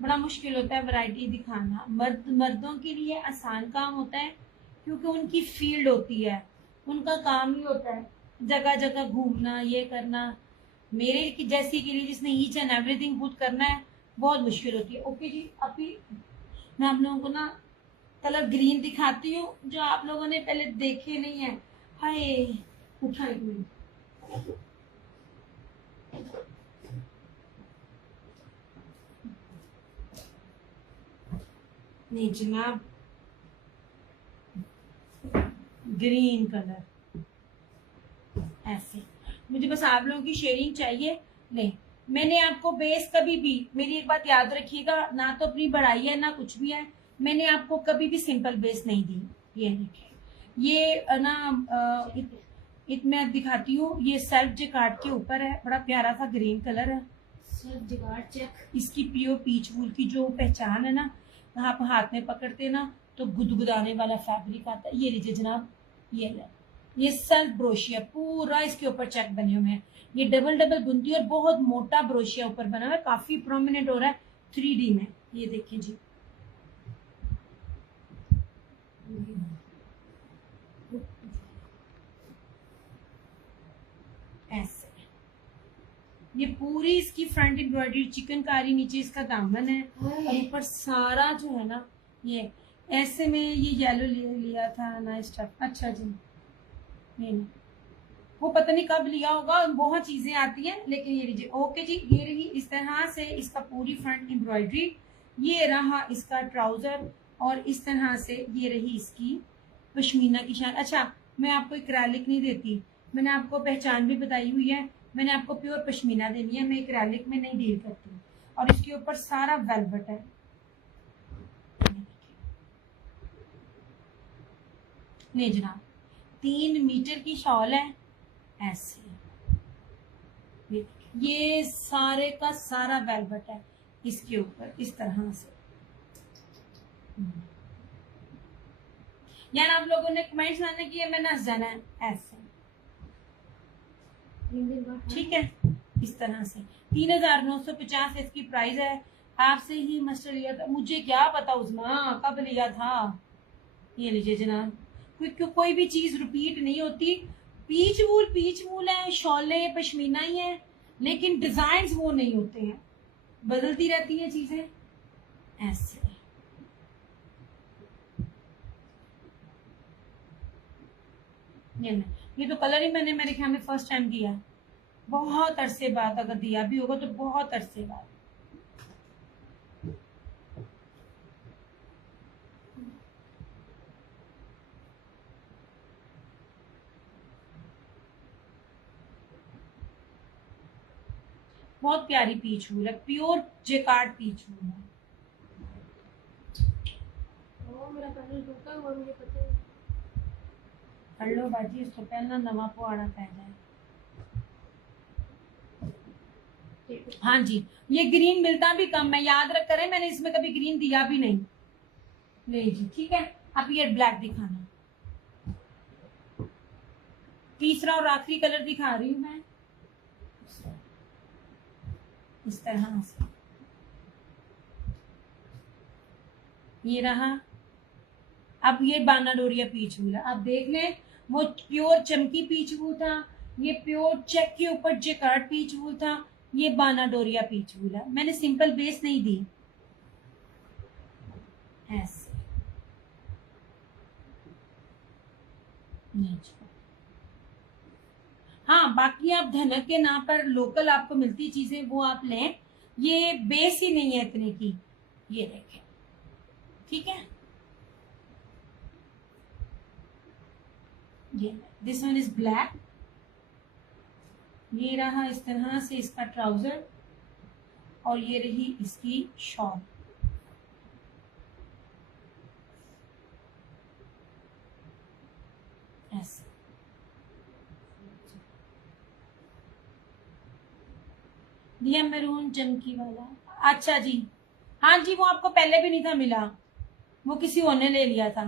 बड़ा मुश्किल होता है वैरायटी दिखाना। मर्दों के लिए आसान काम होता है क्योंकि उनकी फील्ड होती है, उनका काम ही होता है जगह जगह घूमना, ये करना। मेरे की जैसी के लिए जिसने ईच एंड एवरीथिंग खुद करना है बहुत मुश्किल होती है। ओके जी, अभी मैं आप लोगों को ना कलर ग्रीन दिखाती हूँ जो आप लोगों ने पहले देखे नहीं है। हाय उठा एक मिनट। नहीं जनाब, ग्रीन कलर ऐसे मुझे बस आप लोगों की शेयरिंग चाहिए। नहीं, मैंने आपको बेस कभी भी, मेरी एक बात याद रखिएगा, ना तो अपनी बढ़ाई है ना कुछ भी है, मैंने आपको कभी भी सिंपल बेस नहीं दी। ये देखिए, ये ना मैं दिखाती हूँ, ये सेल्फ जकार्ड के ऊपर है, बड़ा प्यारा सा ग्रीन कलर है। सेल्फ जकार्ड चेक, इसकी प्योर पीच वूल की जो पहचान है ना, आप हाथ में पकड़ते ना तो गुदगुदाने वाला फैब्रिक आता है। ये लीजिए जनाब, ये सेल्फ ब्रोशिया पूरा इसके ऊपर चेक बने हुए हैं। ये डबल डबल बुनती और बहुत मोटा ब्रोशिया ऊपर बना हुआ है, काफी प्रोमिनेंट हो रहा है 3D में। ये देखिए जी, ऐसे ये पूरी इसकी फ्रंट एम्ब्रॉयडरी चिकनकारी, नीचे इसका दामन है और ऊपर सारा जो है ना ये ऐसे में ये येलो लिया था ना स्टफ। अच्छा जी, नहीं वो पता नहीं कब लिया होगा, बहुत चीजें आती हैं, लेकिन ये लीजिए। ओके जी, ये रही इस तरह से इसका पूरी फ्रंट एम्ब्रॉयडरी, ये रहा इसका ट्राउजर और इस तरह से ये रही इसकी पश्मीना की शान। अच्छा, मैं आपको एक्रेलिक नहीं देती, मैंने आपको पहचान भी बताई हुई है, मैंने आपको प्योर पश्मीना देनी है, मैं एक्रेलिक में नहीं डील करती। और इसके ऊपर सारा वेलवेट है। नहीं जनाब, 3 मीटर की शॉल है ऐसे, ये सारे का सारा वेलवेट है इसके ऊपर इस तरह से। यार आप लोगों ने कमेंट्स लाने की है, मैं नस जाना है ऐसे, ठीक है। इस तरह से 3950 इसकी प्राइस है। आपसे ही मस्टर लिया था, मुझे क्या पता उस्मा कब लिया था। ये लीजिए जनाब, कोई भी चीज रिपीट नहीं होती। पीच वूल है, शॉले पश्मीना ही है, लेकिन डिजाइन वो नहीं होते हैं, बदलती रहती हैं चीजें ऐसे। ये तो कलर ही मैंने मेरे ख्याल में फर्स्ट टाइम किया, बहुत अरसे बाद, अगर दिया भी होगा तो बहुत अरसे बाद। बहुत प्यारी पीच वूल है, प्योर जेकार्ड पीच वूल है। मेरा टूटा हुआ मुझे पता है। कर लो बाजी, इसको पहनना नवा पुआड़ा पै जाए। हाँ जी, ये ग्रीन मिलता भी कम है, याद रख करें, मैंने इसमें कभी ग्रीन दिया भी नहीं। नहीं जी, ठीक है। अब ये ब्लैक दिखाना, तीसरा और आखिरी कलर दिखा रही हूं मैं इस तरह से। ये रहा। अब ये बाना डोरिया पीच वूल है, आप देख लें, वो प्योर चमकी पीच वूल था, ये प्योर चेक के ऊपर जेकार्ड पीच वूल था, ये बाना डोरिया पीच वूल है। मैंने सिंपल बेस नहीं दी ऐसे। हाँ, बाकी आप धनक के नाम पर लोकल आपको मिलती चीजें वो आप लें, ये बेस ही नहीं है इतने की। ये देखें, ठीक है। ये दिस वन इज ब्लैक। ये रहा इस तरह से इसका ट्राउजर और ये रही इसकी शॉल ऐसे। दिया मैरून चमकी वाला। अच्छा जी, हाँ जी, वो आपको पहले भी नहीं था मिला, वो किसी और ने ले लिया था।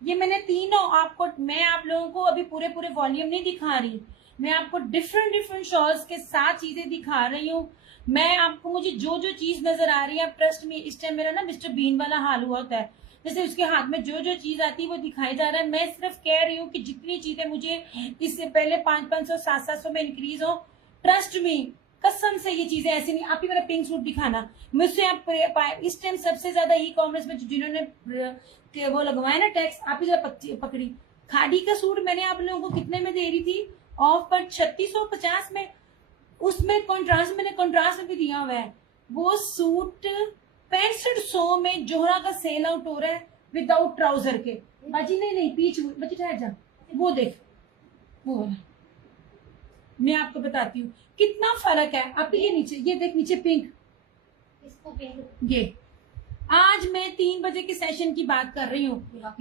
ये मैंने तीनों आपको, मैं आप लोगों को अभी पूरे वॉल्यूम नहीं दिखा रही, मैं आपको डिफरेंट डिफरेंट शॉल्स के साथ चीजें दिखा रही हूँ। मैं आपको, मुझे जो जो चीज नजर आ रही है, ट्रस्ट में इस टाइम मेरा ना मिस्टर बीन वाला हाल हुआ होता है, जैसे उसके हाथ में जो जो चीज आती है वो दिखाई जा रहा है। मैं सिर्फ कह रही हूँ कि जितनी चीजें मुझे इससे पहले 500-500 700-700 में इंक्रीज हो, ट्रस्ट में, कसम से ये चीजें ऐसी नहीं। आप ही मेरा पिंक सूट दिखाना मुझसे, आप इस टाइम सबसे ज्यादा ई कॉमर्स में जिन्होंने वो लगवाया ना टैक्स, आप ही जरा पकड़ी। खादी का सूट मैंने आप लोगों को कितने में दे रही थी? ऑफ पर 3650 में। उसमें कॉन्ट्रास्ट, मैंने कॉन्ट्रास्ट में भी दिया हुआ है। वो सूट 6500 में जोहरा का सेल आउट हो रहा है विदाउट ट्राउजर के। बाजी नहीं पीछ बची, ठहर जा, वो देख, वो वाला मैं आपको बताती हूँ कितना फर्क है। अब ये नीचे, ये देख नीचे पिंक, इसको पिंक, ये आज मैं 3 बजे के सेशन की बात कर रही हूँ।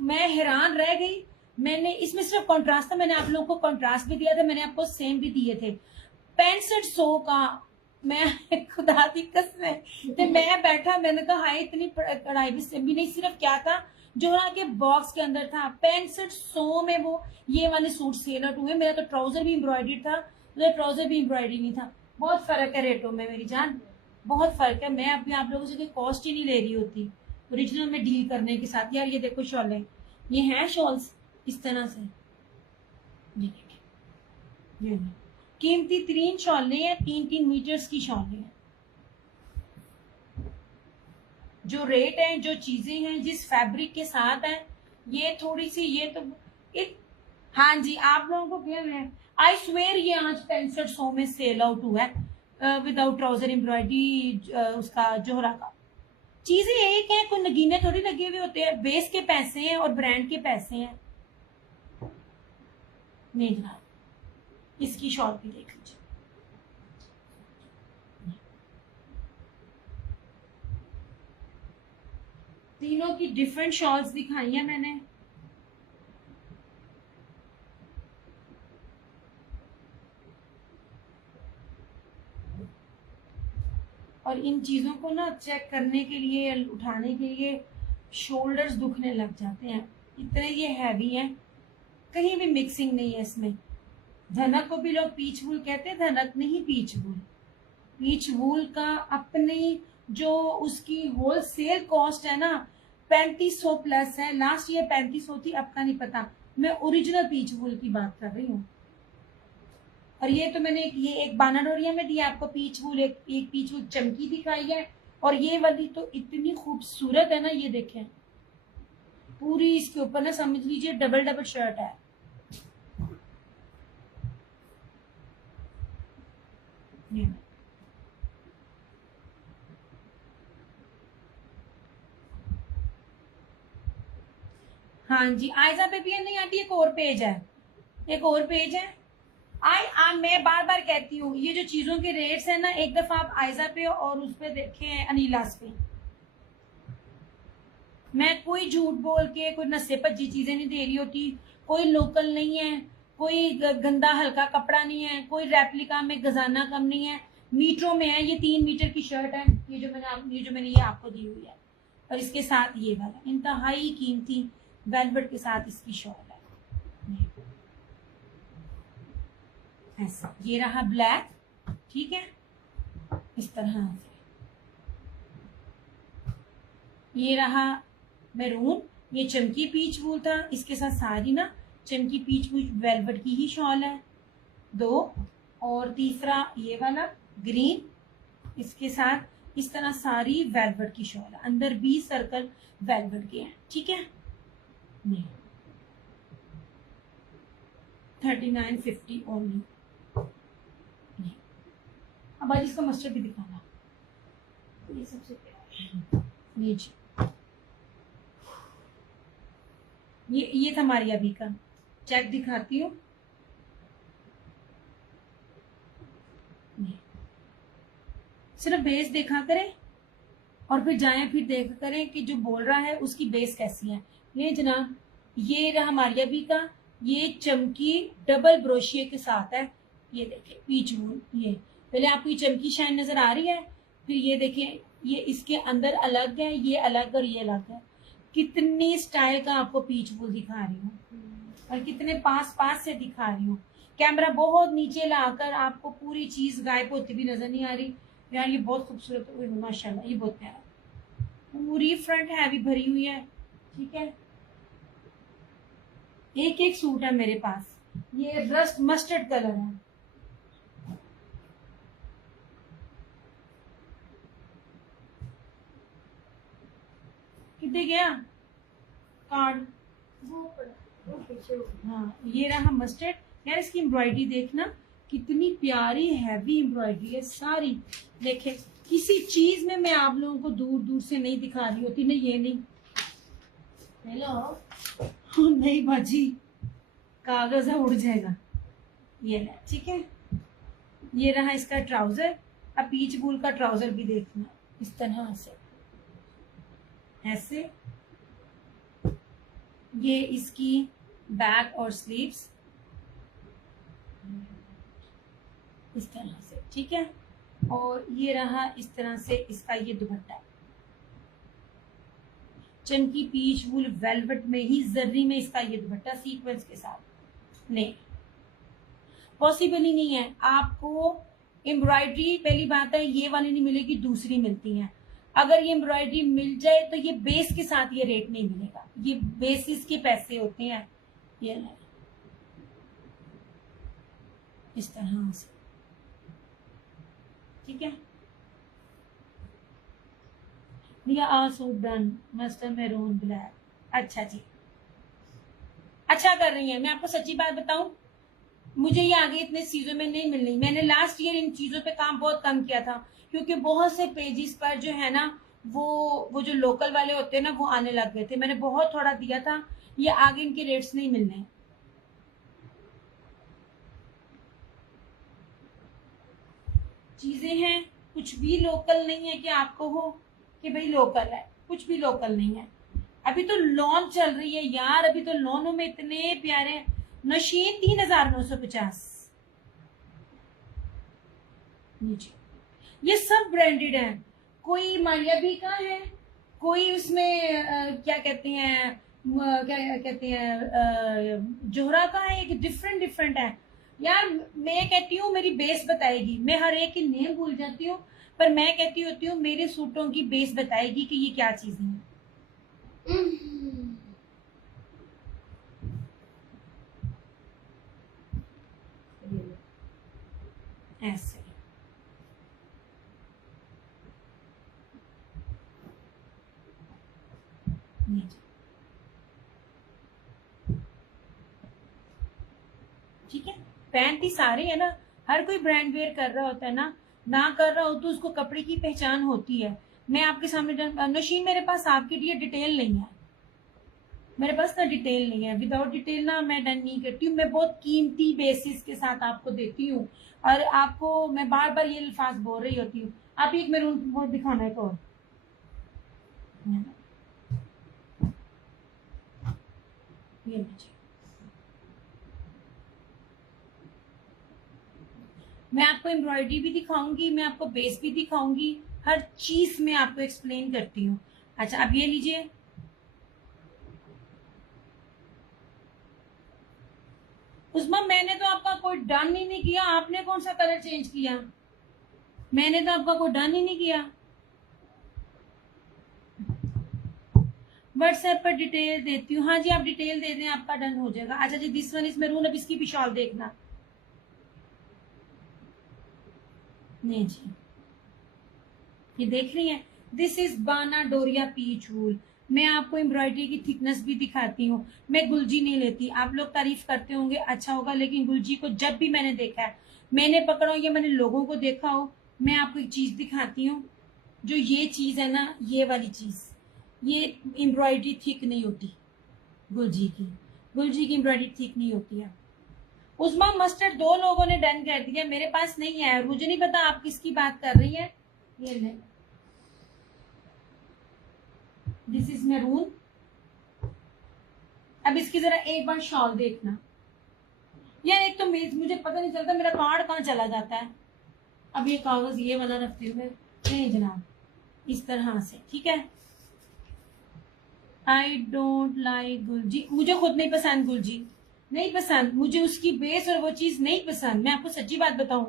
मैं हैरान रह गई। मैंने इसमें सिर्फ कॉन्ट्रास्ट था, मैंने आप लोगों को कॉन्ट्रास्ट भी दिया था, मैंने आपको सेम भी दिए थे। 6500 का, मैं खुदा दी कसम, तो मैं बैठा, मैंने कहा हाय इतनी कढ़ाई भी नहीं, सिर्फ क्या था जोहरा के बॉक्स के अंदर था 6500 में वो ये वाले सूट सेल आउट हुए। मेरा तो ट्राउजर भी एम्ब्रॉयडर्ड था, मेरा ट्राउजर भी एम्ब्रॉयडरी नहीं था। बहुत फर्क है रेटों में मेरी जान, बहुत फर्क है। मैं अभी आप लोगों से कोई कॉस्ट ही नहीं ले रही होती ओरिजिनल में डील करने के साथ। यार ये देखो शॉलें, ये हैं शॉल्स इस तरह से, ये देखिए, ये कीमती 3 शॉलें हैं, 3-3 मीटर्स की शॉलें हैं। जो रेट है, जो चीजें हैं, जिस फैब्रिक के साथ है, ये थोड़ी सी, ये तो हाँ जी, आप लोगों को क्या है, आई स्वेयर ये आज 6500 में सेल आउट हुआ है विदाउट ट्राउजर एम्ब्रॉयडरी उसका जोहरा का। चीजें एक है, कोई नगीने थोड़ी लगे हुए होते हैं, बेस के पैसे हैं और ब्रांड के पैसे हैं। नहीं जनाब, इसकी शॉल भी देख लीजिए, तीनों की डिफरेंट शॉल्स दिखाई है मैंने। और इन चीजों को ना चेक करने के लिए, उठाने के लिए शोल्डर्स दुखने लग जाते हैं, इतने ये हैवी हैं। कहीं भी मिक्सिंग नहीं है इसमें। धनक को भी लोग पीच वूल कहते हैं, धनक नहीं पीच वूल। पीच वूल का अपनी जो उसकी होलसेल कॉस्ट है ना 3500 प्लस है। लास्ट ईयर 3500 थी, अब का नहीं पता। मैं ओरिजिनल पीच वूल की बात कर रही हूँ। और ये तो मैंने ये एक बानाडोरिया में दिया आपको पीच वूल, एक पीच वूल चमकी दिखाई है। और ये वाली तो इतनी खूबसूरत है ना, ये देखें पूरी इसके ऊपर ना समझ लीजिए डबल शर्ट है। हाँ जी, आयजा पे भी नहीं आती, एक और पेज है, एक और पेज है। मैं बार बार कहती हूँ, ये जो चीजों के रेट्स है ना, एक दफा आप आयजा पे और उस पे देखें अनीलास पे। मैं कोई झूठ बोल के कोई नशे पज्जी चीजें नहीं दे रही होती। कोई लोकल नहीं है, कोई गंदा हल्का कपड़ा नहीं है, कोई रेप्लिका में गजाना कम नहीं है, मीटरों में है। ये 3 मीटर की शर्ट है, ये जो मैंने ये आपको दी हुई है। और इसके साथ ये वाला इंतहाई कीमती वेलवेट के साथ इसकी शॉल है। ऐसा ये रहा ब्लैक, ठीक है, इस तरह से। ये रहा मैरून, ये चमकी पीच वूल था, इसके साथ सारी ना चमकी पीच वूल वेलवेट की ही शॉल है 2। और तीसरा ये वाला ग्रीन, इसके साथ इस तरह सारी वेलवेट की शॉल है, अंदर 20 सर्कल वेलवेट के हैं, ठीक है। 3950 ओनली। अब आज इसका मस्टर्ड भी दिखाना, ये सबसे प्यारा है। ये था हमारी अभी का चेक दिखाती हूँ। सिर्फ बेस देखा करें और फिर जाएं, फिर देखा करें कि जो बोल रहा है उसकी बेस कैसी है। ये जनाब, ये रहा हमारी अभी का, ये चमकी डबल ब्रोशिये के साथ है। ये देखिए पीच वूल, ये पहले आपको ये चमकी शाइन नजर आ रही है, फिर ये देखिए ये इसके अंदर अलग है, ये अलग और ये अलग है। कितनी स्टाइल का आपको पीच वूल दिखा रही हूँ और कितने पास से दिखा रही हूँ। कैमरा बहुत नीचे लाकर आपको पूरी चीज गायब होती भी नजर नहीं आ रही। यार ये बहुत खूबसूरत है माशाल्लाह, ये बहुत प्यारा, पूरी फ्रंट हैवी भरी हुई है। ठीक है, एक एक सूट है मेरे पास। ये रस्ट मस्टर्ड कलर है। कितने गया कार्ड? वो पड़ा, वो पीछे हो। हाँ, ये रहा मस्टर्ड। यार इसकी एम्ब्रॉयडरी देखना कितनी प्यारी हैवी एम्ब्रॉयडरी है सारी। देखे, किसी चीज में मैं आप लोगों को दूर दूर से नहीं दिखा रही होती ना, ये नहीं। हेलो नहीं बाजी, कागज है उड़ जाएगा। ये है, ठीक है। ये रहा इसका ट्राउजर। अब पीच बूल का ट्राउजर भी देखना इस तरह से, ऐसे। ये इसकी बैक और स्लीव्स इस तरह से, ठीक है। और ये रहा इस तरह से इसका ये दुपट्टा, चमकी पीच वूल वेलवेट में ही जर्री में इसका ये दुपट्टा सीक्वेंस के साथ। नहीं, पॉसिबल ही नहीं है आपको एम्ब्रॉयडरी। पहली बात है ये वाली नहीं मिलेगी, दूसरी मिलती है। अगर ये एम्ब्रॉयडरी मिल जाए तो ये बेस के साथ ये रेट नहीं मिलेगा, ये बेसिस के पैसे होते हैं। ये नहीं, इस तरह से, ठीक है। Suit done, mustard maroon black. अच्छा जी, अच्छा कर रही है। मैं आपको सच्ची बात बताऊं, मुझे ये आगे इतने चीजों में नहीं मिल रही। मैंने लास्ट ईयर इन चीजों पे काम बहुत कम किया था, क्योंकि बहुत से पेजेस पर जो है ना वो जो लोकल वाले होते हैं ना वो आने लग गए थे। मैंने बहुत थोड़ा दिया था, ये आगे इनके रेट्स नहीं मिलने। चीजें हैं, कुछ भी लोकल नहीं है कि आपको हो कि भाई लोकल है, कुछ भी लोकल नहीं है। अभी तो लॉन चल रही है यार, अभी तो लॉनों में इतने प्यारे नशीन 3950 नीचे। ये सब ब्रांडेड है, कोई मायाबी का है, कोई उसमें क्या कहते हैं जोहरा का है, एक डिफरेंट डिफरेंट है। यार मैं कहती हूँ मेरी बेस बताएगी, मैं हर एक की नेम भूल जाती हूँ, पर मैं कहती होती हूँ मेरे सूटों की बेस बताएगी कि ये क्या चीजें हैं। ऐसे ठीक है। पैंट ही सारे है ना, हर कोई ब्रांड वेयर कर रहा होता है ना कर रहा हो तो उसको कपड़े की पहचान होती है। मैं आपके सामने नशीन, मेरे पास आपके लिए डिटेल नहीं है, मेरे पास ना डिटेल नहीं है। विदाउट डिटेल ना मैं डन नहीं करती हूँ। मैं बहुत कीमती बेसिस के साथ आपको देती हूँ, और आपको मैं बार बार ये अल्फाज बोल रही होती हूँ। आप एक मैरून बहुत दिखाना है तो ये मैं आपको एम्ब्रॉयडरी भी दिखाऊंगी, मैं आपको बेस भी दिखाऊंगी, हर चीज में आपको एक्सप्लेन करती हूँ। अच्छा अब ये लीजिए, उस्मा मैंने तो आपका कोई डन ही नहीं किया, आपने कौन सा कलर चेंज किया? मैंने तो आपका कोई डन ही नहीं किया। व्हाट्सएप पर डिटेल देती हूँ। हाँ जी आप डिटेल दे दें, आपका डन हो जाएगा। अच्छा जी दिस वन इज मैरून। अब इसकी भी शॉल देखना। नहीं जी, ये देख रही हैं, दिस इज बाना डोरिया पीच वूल। मैं आपको एम्ब्रॉयडरी की थिकनेस भी दिखाती हूँ। मैं गुलजी नहीं लेती, आप लोग तारीफ करते होंगे अच्छा होगा, लेकिन गुलजी को जब भी मैंने देखा है, मैंने पकड़ा हो या मैंने लोगों को देखा हो, मैं आपको एक चीज दिखाती हूँ। जो ये चीज है ना, ये वाली चीज, ये एम्ब्रॉयडरी थिक नहीं होती गुलजी की। गुलजी की एम्ब्रॉयडरी थिक नहीं होती है। उस्मा मस्टर्ड 2 लोगों ने डन कर दिया, मेरे पास नहीं है और मुझे नहीं पता आप किसकी बात कर रही हैं। ये ले, दिस इज मैरून। अब इसकी जरा एक बार शॉल देखना। यार एक तो मुझे पता नहीं चलता मेरा कार्ड कहाँ चला जाता है। अब ये कागज ये वाला रखते हुए नहीं जनाब, इस तरह से, ठीक है। आई डोंट लाइक गुलजी, मुझे खुद नहीं पसंद गुलजी। नहीं पसंद मुझे उसकी बेस और वो चीज नहीं पसंद। मैं आपको सच्ची बात बताऊं,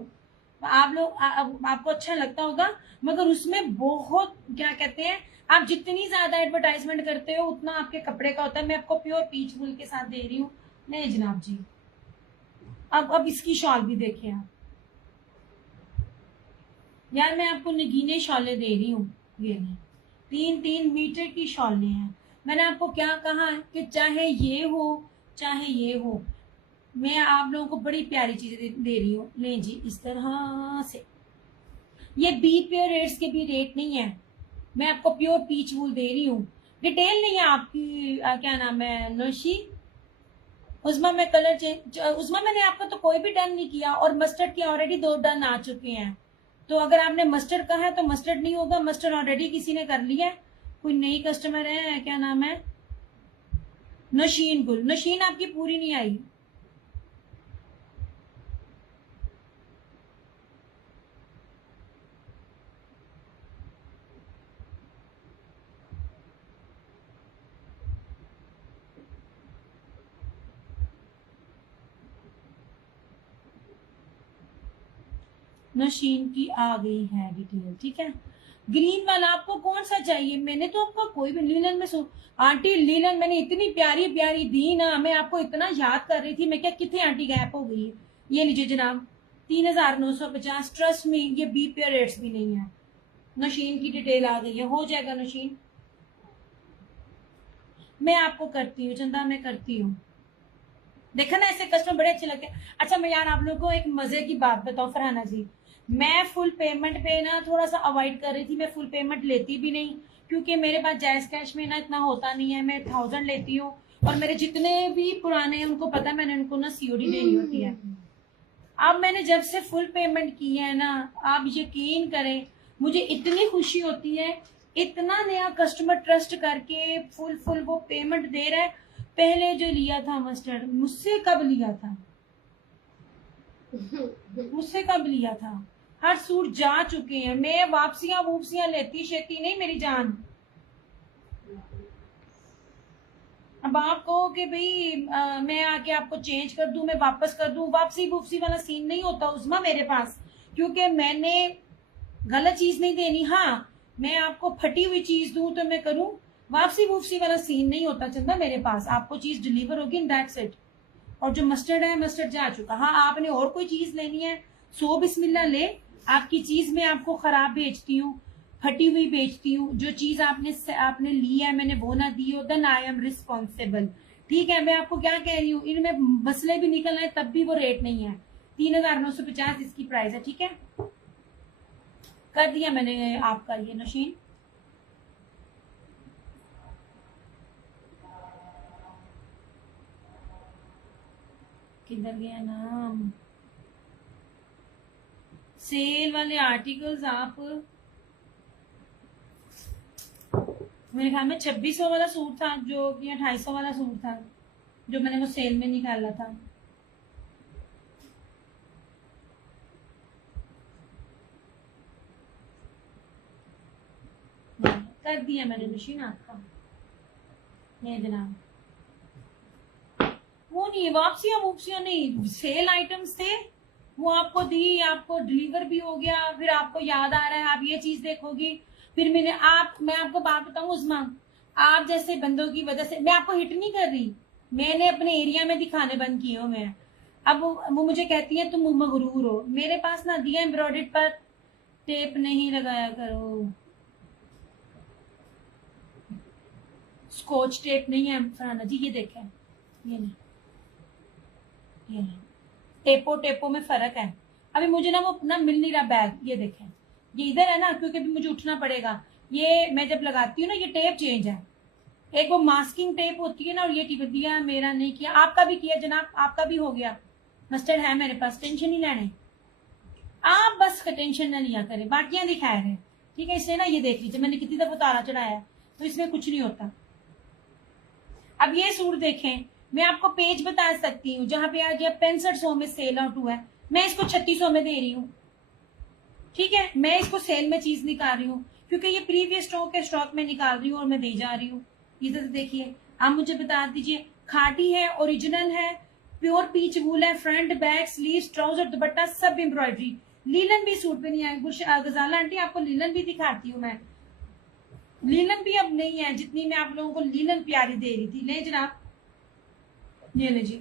आप लोग आपको अच्छा लगता होगा, मगर उसमें बहुत क्या कहते हैं, आप जितनी ज्यादा एडवर्टाइजमेंट करते हो उतना आपके कपड़े का होता है। मैं आपको प्योर पीच वूल के साथ दे रही हूँ। नहीं जनाब जी, अब इसकी शॉल भी देखें आप यार, मैं आपको नगीने शॉलें दे रही हूँ। ये नहीं, 3-3 मीटर की शॉलें हैं। मैंने आपको क्या कहा कि चाहे ये हो चाहे ये हो, मैं आप लोगों को बड़ी प्यारी चीजें दे रही हूँ। नहीं जी, इस तरह से ये बी प्योर रेट्स के भी रेट नहीं है, मैं आपको प्योर पीच वूल दे रही हूँ। डिटेल नहीं है आपकी क्या नाम है नौशी, उस्मा में कलर चेंज, उस्मा मैंने आपका तो कोई भी डन नहीं किया, और मस्टर्ड के ऑलरेडी 2 डन आ चुके हैं। तो अगर आपने मस्टर्ड कहा है तो मस्टर्ड नहीं होगा, मस्टर्ड ऑलरेडी किसी ने कर लिया है। कोई नई कस्टमर है, क्या नाम है, नशीन गुल। नशीन आपकी पूरी नहीं आई। नशीन की आ गई है डिटेल, ठीक है। ग्रीन वाला आपको कौन सा चाहिए? मैंने तो आपका कोई भी लीलन में सो आंटी लीलन मैंने इतनी प्यारी प्यारी दी ना, मैं आपको इतना याद कर रही थी, मैं क्या कितनी आंटी गैप हो गई है। ये लीजिए जनाब 3950, ट्रस्ट में ये बी पेयर रेट्स भी नहीं है। नशीन की डिटेल आ गई है, हो जाएगा नशीन। मैं आपको करती हूँ चंदा, मैं करती हूँ। देखा ना, ऐसे कस्टमर बड़े अच्छे लगते हैं। अच्छा मैं यार आप लोगों को एक मजे की बात बताऊं फरहाना जी, मैं फुल पेमेंट पे ना थोड़ा सा अवॉइड कर रही थी। मैं फुल पेमेंट लेती भी नहीं, क्योंकि मेरे पास जायज कैश में ना इतना होता नहीं है। मैं 1000 लेती हूँ, और मेरे जितने भी पुराने हैं उनको पता है मैंने उनको ना सीओडी देनी होती है। अब मैंने जब से फुल पेमेंट की है ना, आप यकीन करें मुझे इतनी खुशी होती है, इतना नया कस्टमर ट्रस्ट करके फुल फुल वो पेमेंट दे रहा है। पहले जो लिया था मस्टर्ड, मुझसे कब लिया था, मुझसे कब लिया था, हर सूट जा चुके हैं। मैं वापसियां वूपसियां लेती शेती नहीं मेरी जान। अब आप कहो कि भाई मैं आके आपको चेंज कर दूं, मैं वापस कर दूं, वापसी वूपसी वाला सीन नहीं होता उस्मा मेरे पास, क्योंकि मैंने गलत चीज नहीं देनी। हाँ मैं आपको फटी हुई चीज दूं तो मैं करूं, वापसी वूपसी वाला सीन नहीं होता चंदा मेरे पास। आपको चीज डिलीवर होगी, दैट्स इट। और जो मस्टर्ड है मस्टर्ड जा चुका। हाँ आपने और कोई चीज लेनी है, सो बिस्मिल्लाह ले। आपकी चीज मैं आपको खराब बेचती हूँ, फटी हुई बेचती हूँ। जो चीज आपने ली है मैंने वो ना दी हो, देन आई एम रिस्पॉन्सिबल। ठीक है, मैं आपको क्या कह रही हूँ, इनमें मसले भी निकल आए तब भी वो रेट नहीं है। 3950 इसकी प्राइस है, ठीक है। कर दिया मैंने आपका ये नशीन। किधर गया नाम, सेल वाले आर्टिकल्स आप, मेरे ख्याल में 2600 वाला सूट था जो, या 250 वाला सूट था जो मैंने वो सेल में निकाला था। कर दिया मैंने मशीन आपका। नहीं जनाब, वो नहीं, वापसियां वूपसियां नहीं, सेल आइटम्स थे वो आपको दी, आपको डिलीवर भी हो गया। फिर आपको याद आ रहा है आप ये चीज देखोगी, फिर मैं आपको बात बताऊं उस्मा, आप जैसे बंदों की वजह से मैं आपको हिट नहीं कर रही, मैंने अपने एरिया में दिखाने बंद किए हो मैं। अब वो मुझे कहती है तुम मगरूर हो। मेरे पास ना दिया एम्ब्रॉयडर्ड पर टेप नहीं लगाया करो, स्कॉच टेप नहीं है फरहाना जी। ये देखें, ये नहीं, ये नहीं, टेपो टेपो में फर्क है। अभी मुझे ना वो अपना मिल नहीं रहा बैग, ये देखें, ये इधर है ना, क्योंकि अभी मुझे उठना पड़ेगा। ये मैं जब लगाती हूँ ना, ये टेप चेंज है। एक वो मास्किंग टेप होती है ना, और ये टिप दिया मेरा नहीं किया, आपका भी किया जनाब, आपका भी हो गया। मस्टर्ड है मेरे पास, टेंशन नहीं लेने आप, बस टेंशन ना लिया करें, बाकियां दिखाए रहे, ठीक है। इसलिए ना ये देख लीजिए मैंने कितनी दफा तारा चढ़ाया है, तो इसमें कुछ नहीं होता। अब ये सूट देखें, मैं आपको पेज बता सकती हूँ जहां पे आ गया 6500 में सेल आउट हुआ है, मैं इसको 3600 में दे रही हूँ, ठीक है। मैं इसको सेल में चीज निकाल रही हूँ, क्योंकि ये प्रीवियस स्टॉक के स्टॉक में निकाल रही हूँ और मैं दे जा रही हूँ। इधर देखिए, आप मुझे बता दीजिए, खाटी है, ओरिजिनल है, प्योर पीच वूल है, फ्रंट बैक स्लीव्स ट्राउजर दुपट्टा सब एम्ब्रॉयडरी। लीलन भी सूट पे नहीं है। गजाला आंटी आपको लीलन भी दिखाती हूँ मैं। लीलन भी अब नहीं है जितनी मैं आप लोगों को लीलन प्यारी दे रही थी। ले जनाब, ये ले जी।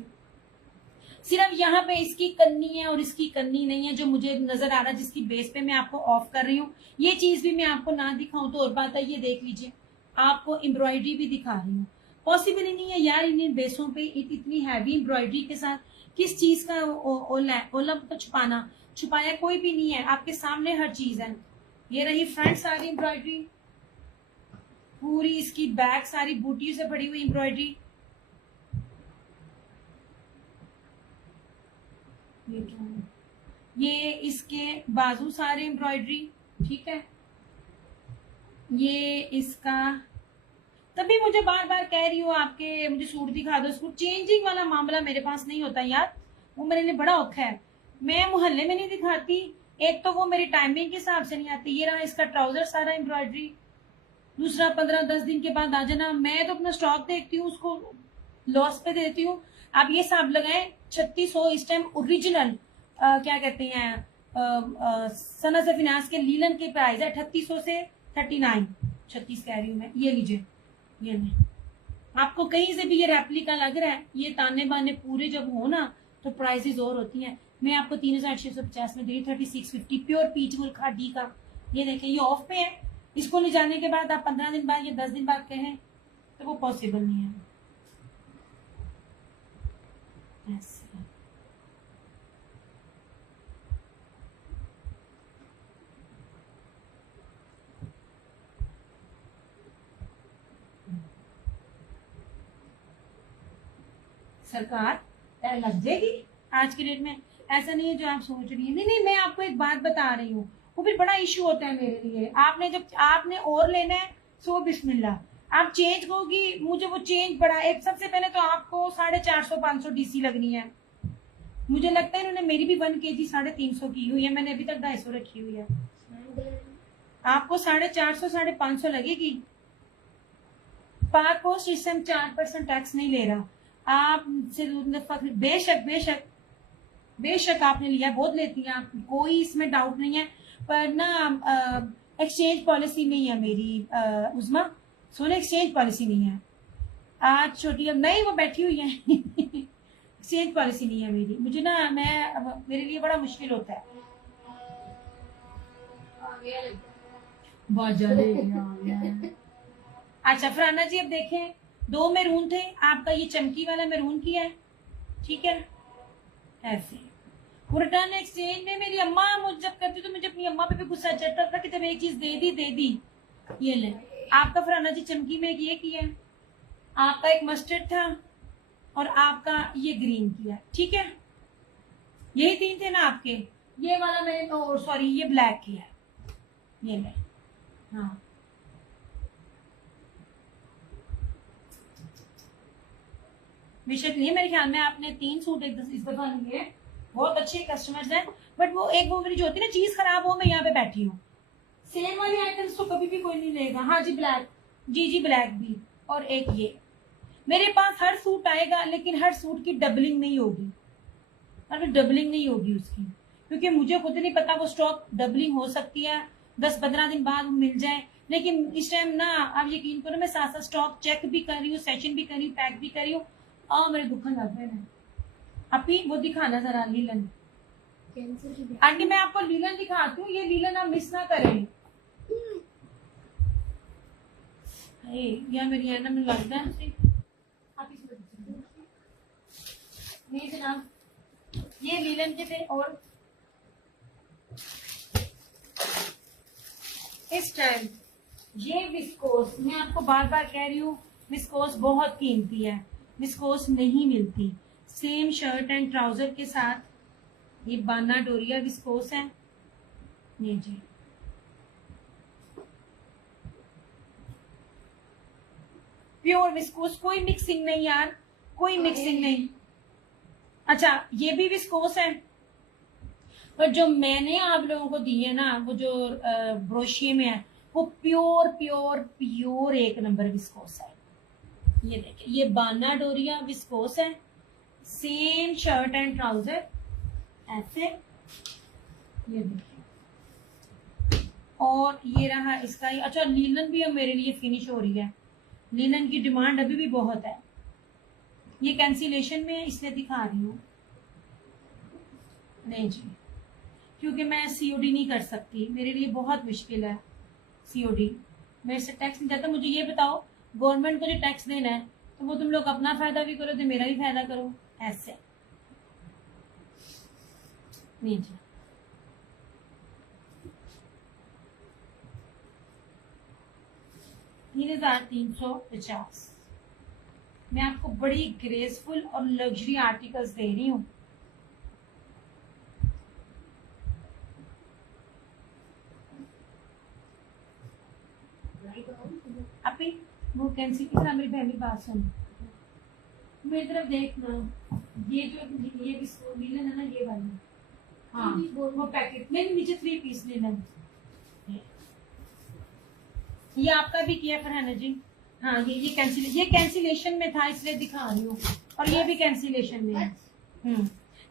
सिर्फ यहाँ पे इसकी कन्नी है और इसकी कन्नी नहीं है जो मुझे नजर आ रहा है, जिसकी बेस पे मैं आपको ऑफ कर रही हूँ। ये चीज भी मैं आपको ना दिखाऊं तो और बात है। ये देख लीजिए, आपको एम्ब्रॉयडरी भी दिखा रही हूँ। पॉसिबल ही नहीं है यार इन बेसों पे इतनी हैवी एम्ब्रॉयडरी के साथ किस चीज का ओला तो छुपाया कोई भी नहीं है, आपके सामने हर चीज है। ये रही फ्रंट सारी एम्ब्रॉयडरी, पूरी इसकी बैक सारी बूटियों से भरी हुई एम्ब्रॉयडरी। ये इसके बाजू सारे एम्ब्रॉयडरी, ठीक है। ये इसका, तभी मुझे बार बार कह रही हूँ आपके मुझे सूट दिखा दो। सूट चेंजिंग वाला मामला मेरे पास नहीं होता यार, वो मेरे लिए बड़ा औखा है। मैं मोहल्ले में नहीं दिखाती, एक तो वो मेरी टाइमिंग के हिसाब से नहीं आती। ये रहा इसका ट्राउजर सारा एम्ब्रॉयडरी। दूसरा 15-10 दिन के बाद आ जाना। मैं तो अपना स्टॉक देखती हूँ, उसको लॉस पे देती हूँ। आप ये हिसाब लगाएं 3600 इस टाइम ओरिजिनल क्या कहते हैं सना से फिनांस के लीलन की प्राइस है 3800 से 39 36 कह रही हूँ मैं। ये लीजिए, ये नहीं, आपको कहीं से भी ये रेप्लिका लग रहा है। ये ताने बाने पूरे जब हो ना तो प्राइसेस और होती हैं। मैं आपको 3650 में दे 3650 प्योर पीच वुल खादी का। ये देखें, ये ऑफ पे है। इसको ले जाने के बाद आप 15 दिन बाद या 10 दिन बाद कहें तो वो पॉसिबल नहीं है। ऐसे सरकार लग जाएगी आज के डेट में। ऐसा नहीं है जो आप सोच रही है। नहीं नहीं, मैं आपको एक बात बता रही हूँ, वो फिर बड़ा इशू होता है मेरे लिए। आपने जब आपने और लेना है सो बिस्मिल्लाह। आप चेंज होगी, मुझे वो चेंज पड़ा। एक सबसे पहले तो आपको 450-500 डीसी लगनी है। मुझे लगता है इन्होंने मेरी भी 1 kg 350 की हुई है, मैंने अभी तक 250 रखी हुई है। आपको 450 550 लगेगी। पाक पोस्ट इस टाइम 4% टैक्स नहीं ले रहा। आप बेशक बेशक बेशक आपने लिया, बहुत लेती हैं आप, कोई इसमें डाउट नहीं है। पर ना एक्सचेंज पॉलिसी नहीं है मेरी उस्मा, सोने एक्सचेंज पॉलिसी नहीं है। आज छोटी अब नहीं वो बैठी हुई है एक्सचेंज पॉलिसी नहीं है मेरी। मुझे ना मेरे लिए बड़ा मुश्किल होता है। बहुत ज्यादा अच्छा फराना जी, अब देखें 2 मैरून थे, आपका ये चमकी वाला मैरून किया है, ठीक है। ऐसे रिटर्न एक्सचेंज में मेरी अम्मा मुझ जब करती तो मुझे अपनी अम्मा पे भी गुस्सा चढ़ता था कि जब एक चीज दे दी। ये ले आपका फराना जी चमकी में ये किया, आपका एक मस्टर्ड था और आपका ये ग्रीन किया, ठीक है। यही 3 थे ना आपके। ये वाला मैंने सॉरी ये ब्लैक किया, ये ले। हाँ बेशक नहीं, मेरे ख्याल में आपने 3 सूट इस दफा लिए, बहुत अच्छे कस्टमर्स हैं। बट वो एक वो मेरी जो होती है ना चीज खराब हो, मैं यहाँ पे बैठी हूँ। सेम वाली आइटम्स तो कभी भी कोई नहीं लेगा। हाँ जी ब्लैक, जी ब्लैक भी। और एक ये मेरे पास हर सूट आएगा, लेकिन हर सूट की डबलिंग नहीं होगी। और डबलिंग नहीं होगी उसकी, क्योंकि मुझे खुद नहीं पता वो स्टॉक डबलिंग हो सकती है 10-15 दिन बाद मिल जाए। लेकिन इस टाइम ना आप यकीन करो, मैं साथ साथ स्टॉक चेक भी कर रही हूँ, सेशन भी कर रही हूँ, पैक भी कर रही हूँ। मेरे दुखन लग रहे हैं। अभी वो दिखाना जरा लीलन आंटी, मैं आपको लीलन दिखाती हूँ। ये लीलन आप मिस ना करें। यह मेरी है ना, मुझे लगता है आप इसमें नहीं जनाब, ये लीलन के थे। और इस टाइम ये विस्कोस, मैं आपको बार बार कह रही हूँ विस्कोस बहुत कीमती है, विस्कोस नहीं मिलती। सेम शर्ट एंड ट्राउजर के साथ ये बाना डोरिया विस्कोस है। ये जी प्योर विस्कोस, कोई मिक्सिंग नहीं यार, कोई मिक्सिंग नहीं। अच्छा ये भी विस्कोस है, पर जो मैंने आप लोगों को दी है ना, वो जो ब्रोशिये में है, वो pure pure pure 1 number viscose है। ये देखिए, ये बाना डोरिया विस्कोस है। सेम शर्ट एंड ट्राउजर ऐसे, ये देखिए। और ये रहा इसका ही। अच्छा, लीलन भी अब मेरे लिए फिनिश हो रही है, लीलन की डिमांड अभी भी बहुत है। ये कैंसिलेशन में है इसलिए दिखा रही हूँ। नहीं जी, क्योंकि मैं सीओडी नहीं कर सकती, मेरे लिए बहुत मुश्किल है सीओडी, मेरे से टैक्स नहीं जाता। मुझे ये बताओ, गवर्नमेंट को जो टैक्स देना है तो वो तुम लोग अपना फायदा भी करो तो मेरा भी फायदा करो, ऐसे। नहीं जी, 3,350। मैं आपको बड़ी ग्रेसफुल और लग्जरी आर्टिकल्स दे रही हूँ। अभी वो कैंसिल किया, मेरी बहन की बात सुन, मेरी तरफ देखना। ये जो ये भी लीलन है ना, ये वाली, हाँ वो पैकेट में नीचे 3 पीस लीलन। ये आपका भी किया फरहाना जी। हाँ, ये कैंसिलेशन में था इसलिए दिखा रही हूँ, और ये भी कैंसिलेशन में है।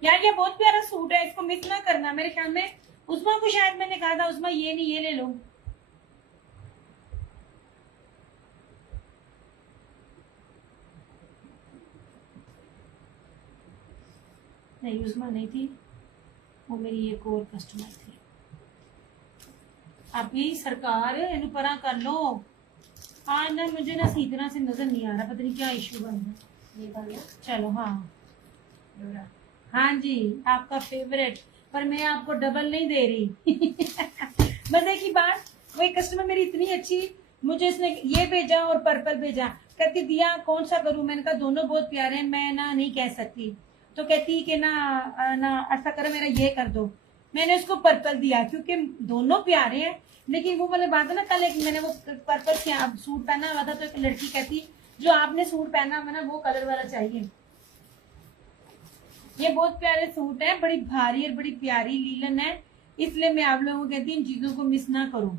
यार ये बहुत प्यारा सूट है, इसको मिस ना करना। मेरे ख्याल में उस्मा को शायद मैंने कहा था, उस्मा ये नहीं, ये ले लो। नहीं, उस्मा नहीं थी, वो मेरी एक और कस्टमर थी। अभी सरकार इन्हें परा कर लो। आज ना मुझे ना सही तरह से नजर नहीं आ रहा, पता नहीं क्या इशू बन रहा। चलो हाँ हाँ जी, आपका फेवरेट, पर मैं आपको डबल नहीं दे रही। मजे की बात, वो एक कस्टमर मेरी इतनी अच्छी, मुझे इसने ये भेजा और पर्पल भेजा, कहती दिया कौन सा करूं। मैंने कहा दोनों बहुत प्यारे हैं, मैं ना नहीं कह सकती। तो कहती कि ना ऐसा करो, मेरा ये कर दो। मैंने उसको पर्पल दिया क्योंकि दोनों प्यारे हैं। लेकिन वो वाली बात है ना, कल एक मैंने वो पर्पल सूट पहना हुआ था, तो एक लड़की कहती जो आपने सूट पहना हुआ ना वो कलर वाला चाहिए। ये बहुत प्यारे सूट है, बड़ी भारी और बड़ी प्यारी लीलन है, इसलिए मैं आप लोगों को कहती हूँ इन चीजों को मिस ना करो।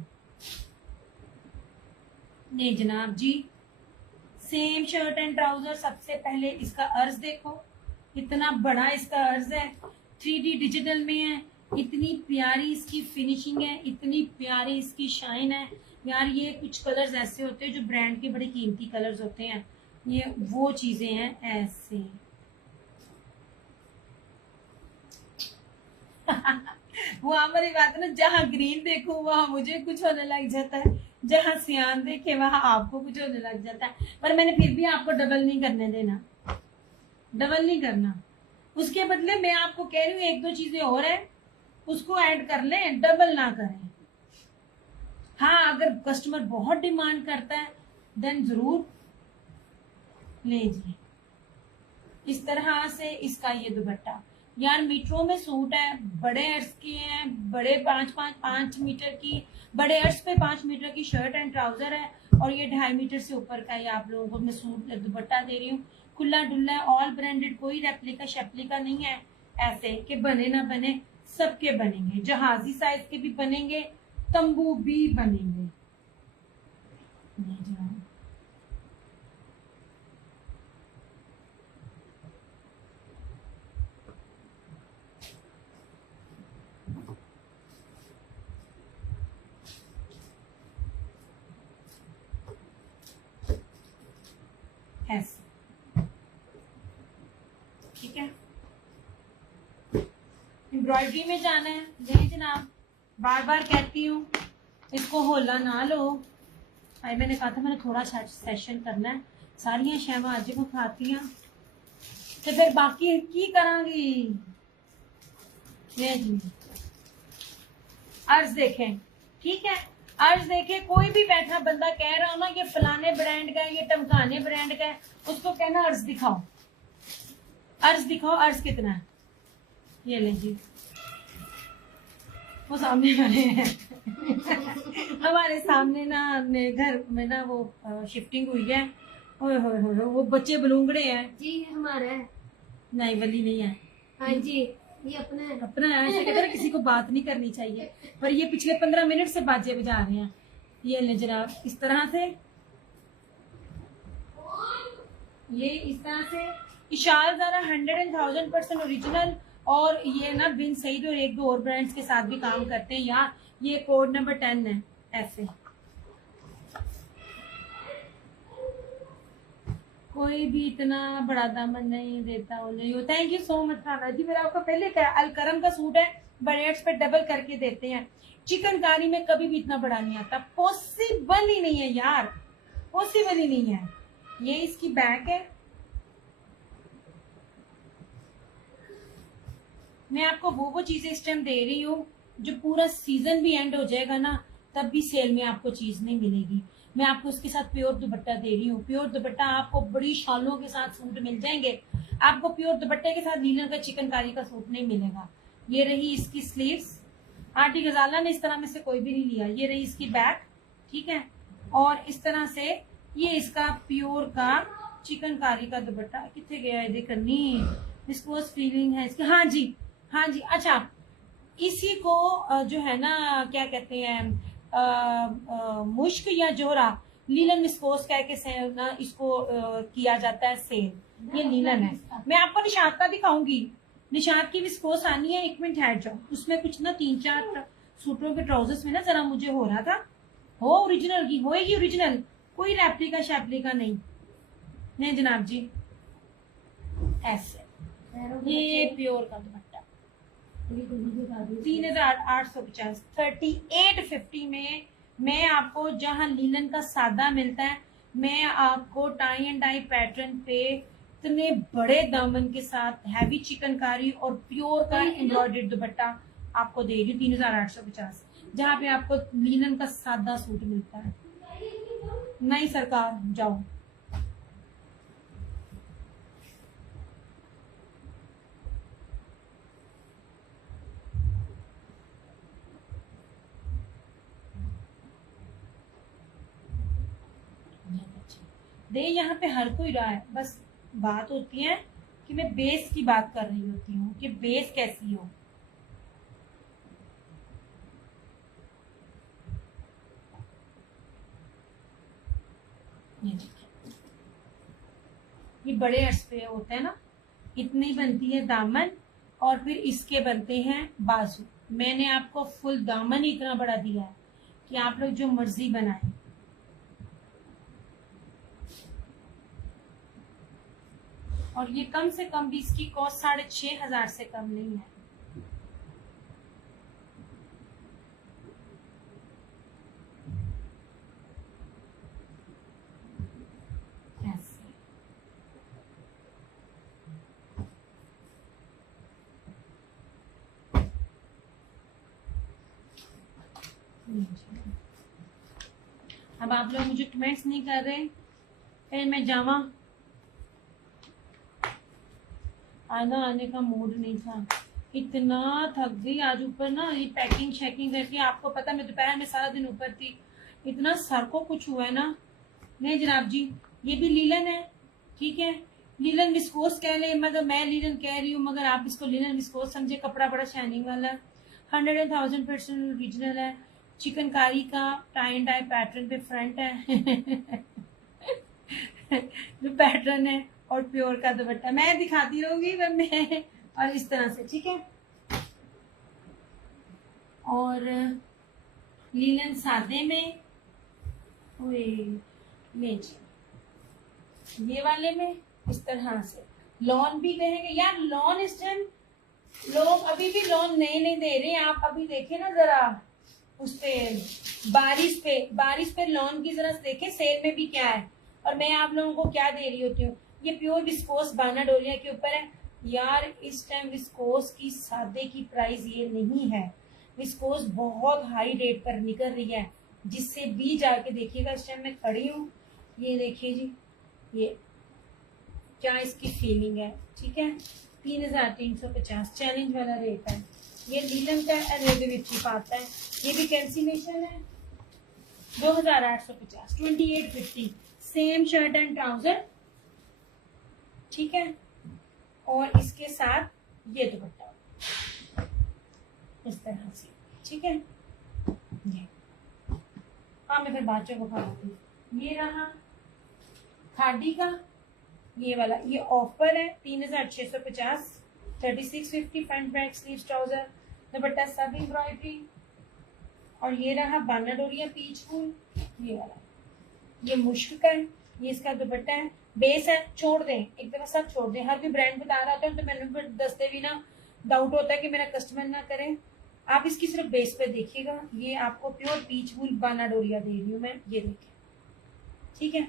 नहीं जनाब जी, सेम शर्ट एंड ट्राउजर। सबसे पहले इसका अर्ज देखो, इतना बड़ा इसका अर्ज है, 3D डिजिटल में है, इतनी प्यारी इसकी फिनिशिंग है, इतनी प्यारी इसकी शाइन है। यार ये कुछ कलर्स ऐसे होते हैं जो ब्रांड के बड़े कीमती कलर्स होते हैं, ये वो चीजें हैं ऐसे। वो हमारी बात है ना, जहाँ ग्रीन देखो वहां मुझे कुछ होने लग जाता है, जहाँ सियान देखे वहां आपको कुछ होने लग जाता है। पर मैंने फिर भी आपको डबल नहीं करने देना, डबल नहीं करना। उसके बदले मैं आपको कह रही हूँ एक दो चीजें और है, उसको ऐड कर लें, डबल ना करें। हाँ, अगर कस्टमर बहुत डिमांड करता है देन जरूर लीजिए। इस तरह से इसका ये दुपट्टा, यार मीटरों में सूट है, बड़े अर्ज के हैं, बड़े 5 मीटर की, बड़े अर्ज पे 5 मीटर की शर्ट एंड ट्राउजर है, और ये 2.5 मीटर से ऊपर का ये आप लोगों को मैं सूट दुपट्टा दे रही हूँ। खुला डुल्ला है, ऑल ब्रांडेड, कोई रेप्लिका शेप्लिका नहीं है ऐसे कि बने ना बने, सबके बनेंगे। जहाजी साइज के भी बनेंगे, तंबू भी बनेंगे। ऐसे ठीक है। एम्ब्रॉयडरी में जाना है, नहीं जनाब, बार बार कहती हूँ इसको होला ना लो। भाई मैंने कहा था मैंने थोड़ा सेशन करना है, सारिया शैवा अज को खाती तो फिर बाकी की करांगी। जी अर्ज देखें, ठीक है, अर्ज देखे। कोई भी बैठा बंदा कह रहा हो ना ये फलाने ब्रांड का है, ये टमकाने ब्रांड का है, उसको कहना अर्ज दिखाओ, अर्ज दिखाओ, अर्ज कितना है। ये ले जी, वो सामने वाले हैं। हमारे सामने ना घर में ना वो शिफ्टिंग हुई है, वो बच्चे बलूंगड़े हैं जी, ये हमारा है। नहीं वली नहीं है। हाँ जी, ये अपना है। अपना है, ऐसे कहते हैं किसी को बात नहीं करनी चाहिए, पर ये पिछले 15 मिनट से बाजे बजा रहे हैं। ये ले जनाब, इस तरह से, ये इस तरह से इशाल ज़ारा 100% ओरिजिनल, और ये ना बिन सईद और एक दो और ब्रांड्स के साथ भी काम करते हैं यार। ये कोड नंबर 10 है। ऐसे कोई भी इतना बड़ा दामन नहीं देता नहीं हो। Thank you so much Rana ji. मेरा आपको पहले क्या अलकरम का सूट है, बरेट्स पे डबल करके देते हैं। चिकनकारी में कभी भी इतना बड़ा नहीं आता, पॉसिबल ही नहीं है यार, पॉसिबल ही नहीं है। ये इसकी बैक है। मैं आपको वो चीजें इस टाइम दे रही हूँ जो पूरा सीजन भी एंड हो जाएगा ना, तब भी सेल में आपको चीज नहीं मिलेगी। मैं आपको उसके साथ प्योर दुपट्टा दे रही हूँ। प्योर दुपट्टा आपको बड़ी शालों के साथ सूट मिल जाएंगे। आपको प्योर दुपट्टे के साथ लीलन का चिकनकारी का सूट नहीं मिलेगा। ये रही इसकी स्लीव्स। आंटी गजाला ने इस तरह में से कोई भी नहीं लिया। ये रही इसकी बैक, ठीक है। और इस तरह से ये इसका प्योर का चिकनकारी का दुपट्टा। कितने गया है देखनी, इसको फीलिंग है इसकी। हाँ जी, हाँ जी। अच्छा, इसी को जो है ना क्या कहते हैं, मुश्क या जोहरा लीलन विस्कोस कह के ना इसको किया जाता है सेल। ये लीलन है। मैं आपको निशात का दिखाऊंगी। निशात की विस्कोस आनी है, 1 मिनट हैड जाओ। उसमें कुछ ना 3-4 सूटों के ट्राउजर्स में ना जरा मुझे हो रहा था, हो ओरिजिनल की होएगी, ओरिजिनल, कोई रेप्लिका शैप्लिका नहीं। नहीं जनाब जी, ऐसे ये प्योर का दुपट्टा 3850 3850 में। मैं आपको जहां लीलन का सादा मिलता है, मैं आपको टाई एंड डाई पैटर्न पे इतने बड़े दामन के साथ हैवी चिकनकारी और प्योर का एम्ब्रॉयडर्ड दुपट्टा आपको दे रही हूँ 3850, जहाँ पे आपको लीलन का सादा सूट मिलता है। नहीं सरकार, जाओ। दे यहाँ पे हर कोई रहा है, बस बात होती है कि मैं बेस की बात कर रही होती हूँ कि बेस कैसी हो। ये बड़े अर्ज पे होते हैं ना, इतनी बनती है दामन और फिर इसके बनते हैं बाजू। मैंने आपको फुल दामन ही इतना बड़ा दिया है कि आप लोग जो मर्जी बनाएं। और ये कम से कम भी इसकी कॉस्ट 6500 से कम नहीं है। अब आप लोग मुझे कमेंट्स नहीं कर रहे, फिर मैं जावा। आने का मूड नहीं था, इतना थक गई आज। ऊपर ना ये पैकिंग शैकिंग करके, आपको पता मैं दोपहर में सारा दिन ऊपर थी, इतना सर को कुछ हुआ है ना। नहीं जनाब जी, ये भी लीलन है, ठीक है। लीलन विस्कोस कह ले, मगर मैं लीलन कह रही हूँ, मगर आप इसको लीलन विस्कोस समझे। कपड़ा बड़ा शाइनिंग वाला, 100% ओरिजिनल है। चिकनकारी का टाई एंड डाई पैटर्न पे फ्रंट है जो पैटर्न है, और प्योर का दुपट्टा मैं दिखाती रहूंगी मैं, और इस तरह से, ठीक है। और लीलन सादे में, ये वाले में इस तरह से लॉन भी कहेंगे यार। लॉन इस टाइम लोग अभी भी लॉन नहीं दे रहे। आप अभी देखे ना जरा उस पे बारिश पे लॉन की जरा देखे सेल में भी क्या है। और मैं आप लोगों को क्या दे रही होती हूँ, ये प्योर विस्कोस बाना डोलिया के ऊपर है यार। इस टाइम विस्कोस की सादे की प्राइस ये नहीं है। विस्कोस बहुत हाई रेट पर निकल रही है, जिससे भी जाके देखिएगा। इस टाइम मैं खड़ी हूँ, ये देखिए जी, ये क्या इसकी फीलिंग है, ठीक है। 3350 चैलेंज वाला रेट है। ये लीलन का एनर्जी पाता है। ये भी कैंसिलेशन है, 2850 2850 सेम शर्ट एंड ट्राउजर, ठीक है। और इसके साथ ये दुपट्टा इस तरह से, ठीक है। ये हाँ, मैं फिर बाचों को खाती हूँ। ये रहा खादी का ये वाला, ये ऑफर है 3650, 3650 फ्रंट बैक स्लीव्स ट्राउजर, दुपट्टा सब एम्ब्रॉयडरी। और ये रहा बाना डोरिया पीच फूल, ये वाला, ये मुश्क का है, ये इसका दुपट्टा है, बेस है। छोड़ दें एक दफा, सब छोड़ दें। हर कोई ब्रांड बता रहा था तो मैंने दसते भी ना डाउट होता है कि मेरा कस्टमर ना करे। आप इसकी सिर्फ बेस पे देखिएगा। ये आपको प्योर पीच वूल बाना डोरिया दे रही हूँ मैं, ये देखिए, ठीक है।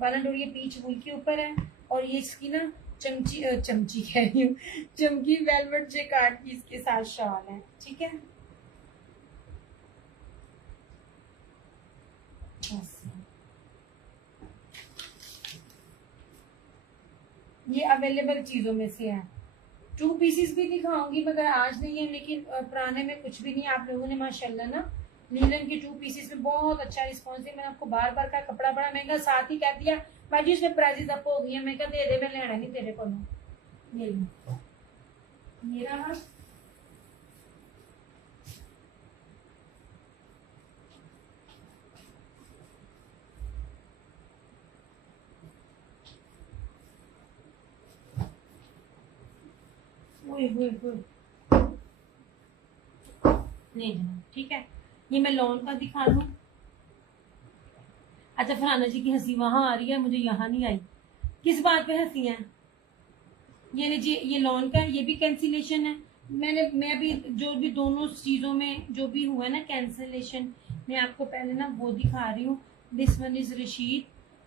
बाना डोरिया पीच वूल के ऊपर है और ये इसकी ना चमची कह रही हूँ, चमकी वेलवेट जेकार्ड की इसके साथ शॉल है, ठीक है। ये अवेलेबल चीजों में से है। 2 पीसेस भी दिखाऊंगी मगर आज नहीं है, लेकिन पुराने में कुछ भी नहीं। आप लोगों ने माशाल्लाह ना नीलम के 2 पीसेस में बहुत अच्छा रिस्पॉन्स दिया। मैंने आपको बार बार कहा कपड़ा बड़ा महंगा, साथ ही कह दिया भाजी उसमें प्राइजेस अप हो गई है। मैं कहा दे दे, मैं लेना नहीं तेरे को। ये रहा, नहीं जनाब, ठीक है। ये मैं लॉन का दिखा दूं। अच्छा फरहाना जी की हंसी वहां आ रही है, मुझे यहाँ नहीं आई। किस बात पे हंसी है? ये लीजिए, ये लॉन का है, ये भी कैंसिलेशन है। मैं अभी जो भी दोनों चीजों में जो भी हुआ ना कैंसिलेशन, मैं आपको पहले ना वो दिखा रही हूँ। This one is Rashid,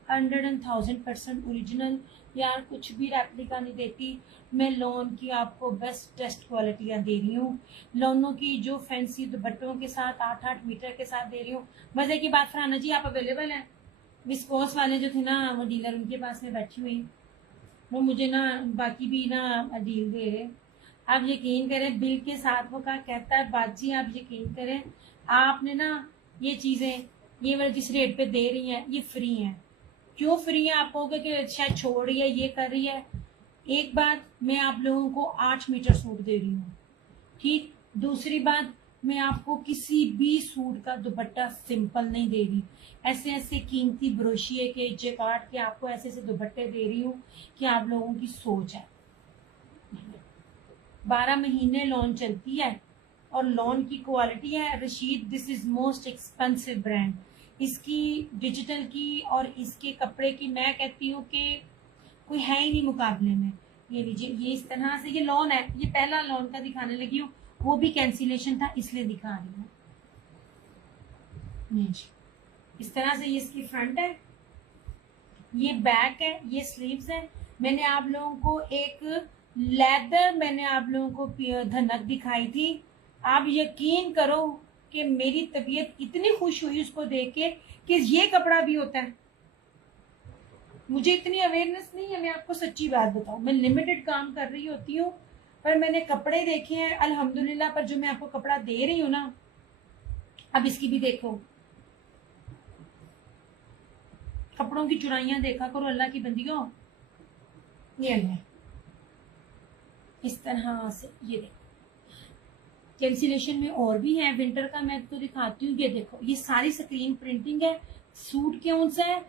100,000% original. यार कुछ भी रेप्लिका नहीं देती मैं। लॉन की आपको बेस्ट टेस्ट क्वालिटियां दे रही हूँ। लॉनों की जो फैंसी दुपट्टों के साथ 8-8 मीटर के साथ दे रही हूँ। मजे की बात फरहाना जी, आप अवेलेबल हैं? विस्कोस वाले जो थे ना वो डीलर, उनके पास में बैठी हुई, वो मुझे ना बाकी भी ना डील दे रहे। आप यकीन करें बिल के साथ वो कहता है बाजी आप यकीन करें, आपने ना ये चीजें ये वाले जिस रेट पे दे रही हैं ये फ्री हैं। क्यों फ्री है? आप कहोगे कि शायद छोड़ रही है, ये कर रही है। एक बात, मैं आप लोगों को 8 मीटर सूट दे रही हूँ, ठीक। दूसरी बात, मैं आपको किसी भी सूट का दुपट्टा सिंपल नहीं दे रही। ऐसे ऐसे कीमती ब्रोशिए के जेकार्ड के आपको ऐसे ऐसे दुपट्टे दे रही हूँ कि आप लोगों की सोच है। 12 महीने लॉन चलती है और लॉन की क्वालिटी है Rashid. This is most expensive brand. इसकी डिजिटल की और इसके कपड़े की मैं कहती हूँ कि कोई है ही नहीं मुकाबले में। ये लीजिए, ये इस तरह से ये लॉन है। ये पहला लॉन का दिखाने लगी हूँ, वो भी कैंसिलेशन था इसलिए दिखा रही हूँ। इस तरह से ये इसकी फ्रंट है, ये बैक है, ये स्लीव्स है। मैंने आप लोगों को एक लेदर, मैंने आप लोगों को धनक दिखाई थी। आप यकीन करो कि मेरी तबीयत इतनी खुश हुई उसको देख के कि ये कपड़ा भी होता है। मुझे इतनी अवेयरनेस नहीं है, मैं आपको सच्ची बात बताऊं। मैं लिमिटेड काम कर रही होती हूँ पर मैंने कपड़े देखे हैं अल्हम्दुलिल्लाह। पर जो मैं आपको कपड़ा दे रही हूँ ना, अब इसकी भी देखो, कपड़ों की चुराइयां देखा करो अल्लाह की बंदियों। ये ले, इस तरह से ये देखो। कैंसिलेशन में और भी है विंटर का, मैं आपको दिखाती हूँ। ये देखो, ये सारी स्क्रीन प्रिंटिंग है। सूट कौन सा है?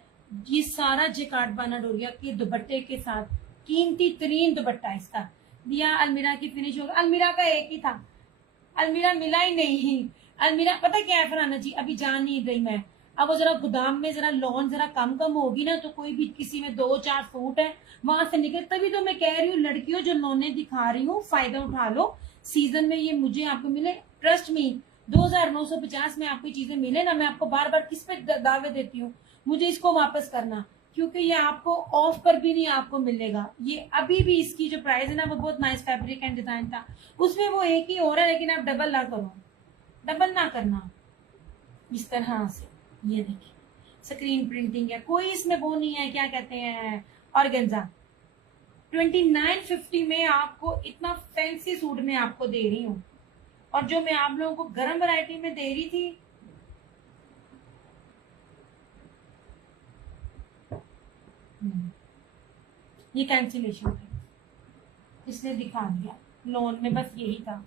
ये सारा जेकार्ड बाना डोरिया के दुपट्टे के साथ, कीमती तरीन दुपट्टा इसका दिया। अलमीरा की फिनिश होगा। अलमीरा का एक ही था, अलमीरा मिला ही नहीं। अलमीरा पता क्या है फरहाना जी, अभी जान नहीं रही मैं। अब वो जरा गोदाम में जरा लॉन जरा कम होगी ना, तो कोई भी किसी में 2-4 सूट है वहां से निकल। तभी तो मैं कह रही हूँ लड़कियों जो लॉने दिखा रही हूँ फायदा उठा लो। सीजन में ये मुझे आपको मिले, ट्रस्ट मी। 2,950 में आपको चीजें मिले ना, मैं आपको बार बार किस पे दावे देती हूँ, मुझे इसको वापस करना, क्योंकि ये आपको ऑफ पर भी नहीं आपको मिलेगा। ये अभी भी इसकी जो प्राइस है ना वो बहुत नाइस फैब्रिक एंड डिजाइन था, उसमें वो एक ही हो रहा है, लेकिन आप डबल ना करो, डबल ना करना। इस तरह से ये देखिए स्क्रीन प्रिंटिंग है, कोई इसमें वो नहीं है क्या कहते हैं ऑर्गेन्जा। 2950 में आपको इतना फैंसी सूट में आपको दे रही हूँ। और जो मैं आप लोगों को गर्म वैरायटी में दे रही थी, ये कैंसिलेशन था इसने दिखा दिया। लोन में बस यही था।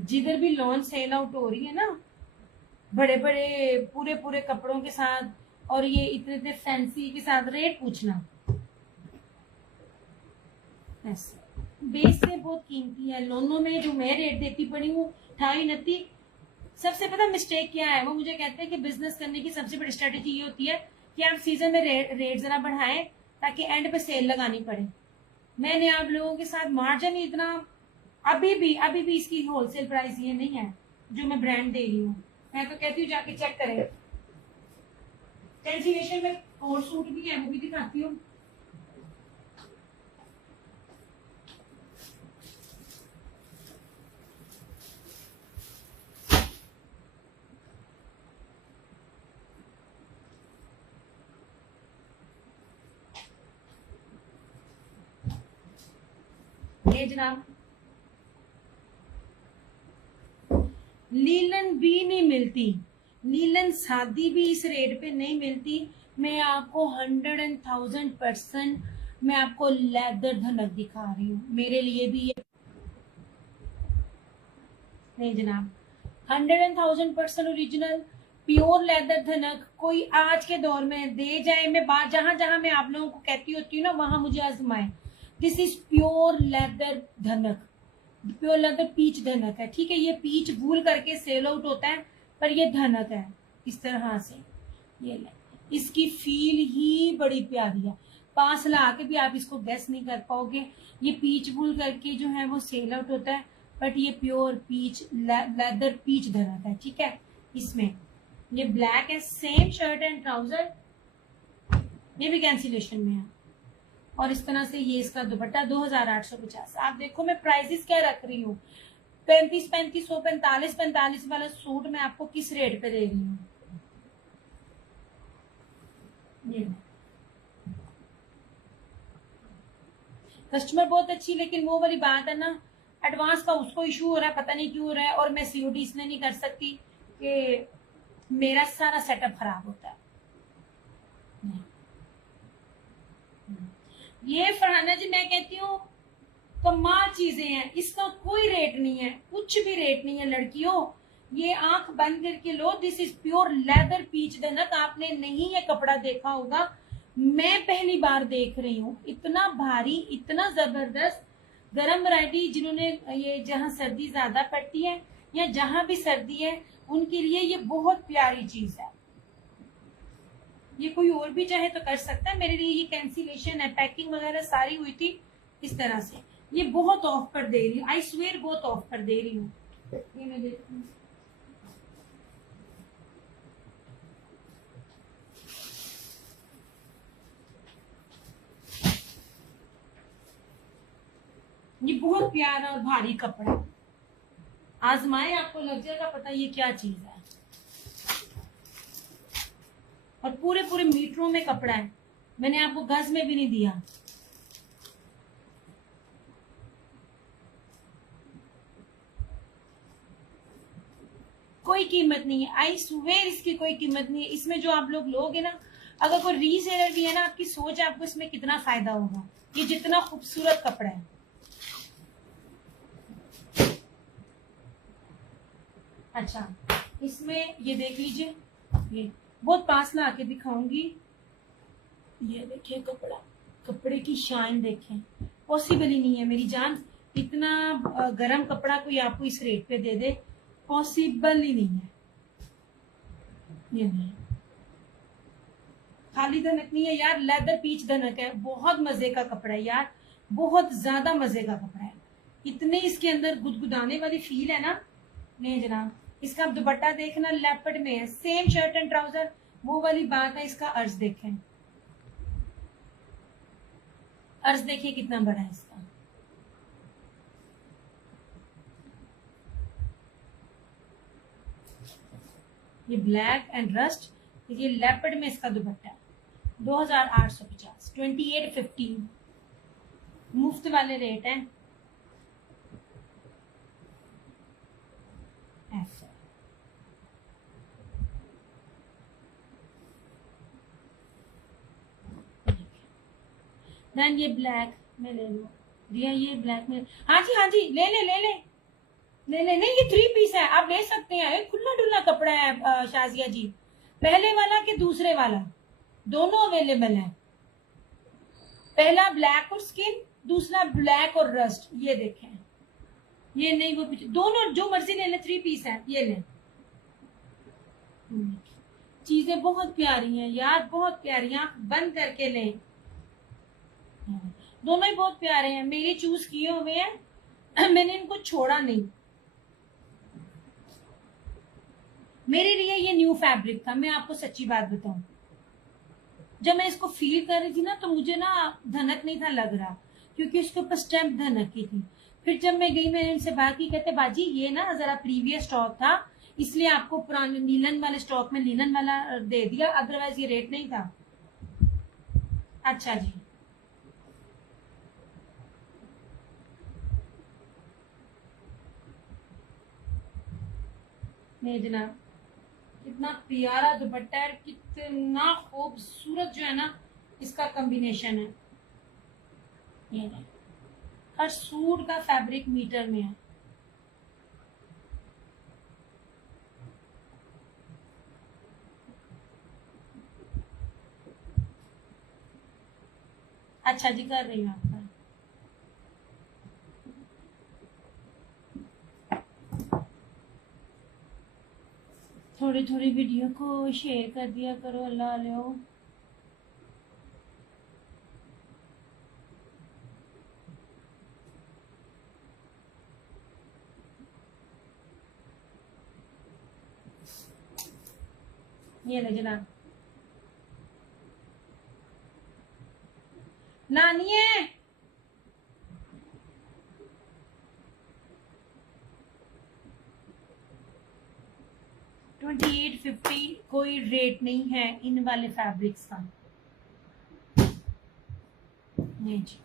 जिधर भी लोन सेल आउट हो रही है ना, बड़े बड़े पूरे पूरे कपड़ों के साथ, और ये इतने इतने फैंसी के साथ रेट पूछना ऐसे। बेस से बहुत कीमती है। लोनो में जो मैं रेट देती पड़ी हूँ 28-29। सबसे पता मिस्टेक क्या है, वो मुझे कहते हैं कि बिजनेस करने की सबसे बड़ी स्ट्रेटेजी ये होती है कि आप सीजन में रेट जरा बढ़ाएं ताकि एंड पे सेल लगानी पड़े। मैंने आप लोगों के साथ मार्जिन इतना, अभी भी इसकी होलसेल प्राइस ये नहीं है जो मैं ब्रांड दे रही हूँ। मैं तो कहती हूँ जाके चेक करें। कैंसिलेशन में और सूट भी है, वो भी दिखाती हूँ। ये जनाब लीलन भी नहीं मिलती, लीलन सादी भी इस रेट पे नहीं मिलती। मैं आपको 100,000% मैं आपको लेदर धनक दिखा रही हूँ। मेरे लिए भी ये नहीं जनाब, 100,000% ओरिजिनल प्योर लेदर धनक कोई आज के दौर में दे जाए। मैं बात जहां जहां मैं आप लोगों को कहती होती हूँ ना, वहां मुझे आजमाए। दिस इज प्योर लेदर धनक, प्योर लेदर पीच धनक है। ठीक है, ये पीच भूल करके सेल आउट होता है, पर ये धनक है इस तरह से। ये ले, इसकी फील ही बड़ी प्यारी है। पास ला के भी आप इसको गैस नहीं कर पाओगे। ये पीच भूल करके जो है वो सेल आउट होता है, बट ये प्योर पीच लेदर पीच धनक है। ठीक है, इसमें ये ब्लैक है, सेम शर्ट एंड ट्राउजर, ये भी कैंसिलेशन में है। और इस तरह से ये इसका दुपट्टा 2,850। आप देखो मैं प्राइसेस क्या रख रही हूँ। 3500, 45 वाला सूट मैं आपको किस रेट पे दे रही हूँ। ये कस्टमर बहुत अच्छी, लेकिन वो वाली बात है ना, एडवांस का उसको इशू हो रहा है, पता नहीं क्यों हो रहा है। और मैं सीओडी इसलिए नहीं कर सकती कि मेरा सारा सेटअप खराब होता है। ये फरहाना जी मैं कहती हूँ कमाल चीजें हैं, इसका कोई रेट नहीं है, कुछ भी रेट नहीं है लड़कियों। ये आंख बंद करके लो, this is pure leather peach धनक। आपने नहीं ये कपड़ा देखा होगा, मैं पहली बार देख रही हूँ। इतना भारी, इतना जबरदस्त गर्म वैरायटी। जिन्होंने ये जहाँ सर्दी ज्यादा पड़ती है या जहां भी सर्दी है, उनके लिए ये बहुत प्यारी चीज है। ये कोई और भी चाहे तो कर सकता है, मेरे लिए ये कैंसिलेशन है। पैकिंग वगैरह सारी हुई थी इस तरह से। ये बहुत ऑफ कर दे रही हूँ, आई स्वेयर बहुत ऑफ कर दे रही हूँ। ये मैं देखती हूँ, ये बहुत प्यारा और भारी कपड़ा। आजमाए, आपको लग जाएगा पता ये क्या चीज है। और पूरे पूरे मीटरों में कपड़ा है, मैंने आपको गज में भी नहीं दिया। कोई कीमत नहीं है, आई स्वेयर इसकी कोई कीमत नहीं है। इसमें जो आप लोग लोगे ना, अगर कोई रीसेलर भी है ना, आपकी सोच है आपको इसमें कितना फायदा होगा। ये जितना खूबसूरत कपड़ा है। अच्छा, इसमें ये देख लीजिए, ये बहुत पास ला के दिखाऊंगी। ये देखिए कपड़ा, कपड़े की शाइन देखें। पॉसिबल ही नहीं है मेरी जान, इतना गर्म कपड़ा कोई आपको इस रेट पे दे दे, पॉसिबल ही नहीं है। ये नहीं, खाली धनक नहीं है यार, लेदर पीच धनक है। बहुत मजे का कपड़ा है यार, बहुत ज्यादा मजे का कपड़ा है। इतने इसके अंदर गुदगुदाने वाली फील है ना। नहीं जनाब, इसका दुपट्टा देखना लेपर्ड में है, सेम शर्ट एंड ट्राउजर। वो वाली बात है, इसका अर्ज देखें, अर्ज देखिए कितना बड़ा है इसका। ये ब्लैक एंड रस्ट, ये लेपर्ड में इसका दुपट्टा 2,850, 2850 मुफ्त वाले रेट हैं। ऐसा देन ये ब्लैक में ले लो, रिया ये ब्लैक में, हाँ जी ले ले ले ले। नहीं नहीं नहीं, ये 3 पीस है, आप ले सकते हैं, ये खुला डुल्ला कपड़ा है शाजिया जी। पहले वाला कि दूसरे वाला, दोनों अवेलेबल है। पहला ब्लैक और स्किन, दूसरा ब्लैक और रस्ट। ये देखें, ये नहीं वो पीछे, दोनों जो मर्जी ले ले, 3 पीस है, ये ले। चीजें बहुत प्यारी हैं यार, बहुत प्यारी हैं, आप बंद करके लें। दोनों ही बहुत प्यारे हैं, मेरे चूज किए हुए हैं मैंने इनको छोड़ा नहीं। मेरे लिए ये न्यू फैब्रिक था, मैं आपको सच्ची बात बताऊं। जब मैं इसको फील कर रही थी ना, तो मुझे ना धनक नहीं था लग रहा, क्योंकि उसके ऊपर स्टैम्प धनक की थी। फिर जब मैं गई, मैंने इनसे बात की, कहते बाजी ये ना जरा प्रीवियस स्टॉक था, इसलिए आपको पुराने लीलन वाले स्टॉक में लीलन वाला दे दिया, अदरवाइज ये रेट नहीं था। अच्छा जी। नहीं जनाब, कितना प्यारा दुपट्टा है, कितना खूबसूरत जो है ना इसका कॉम्बिनेशन है। ये है, हर सूट का फैब्रिक मीटर में है। अच्छा जी, कर रही हूँ आपका। थोड़ी थोड़ी वीडियो को शेयर कर दिया करो, अल्लाह लो। ये ले जनाब, नानी है। $28.50 कोई रेट नहीं है इन वाले फैब्रिक्स का। नहीं जी,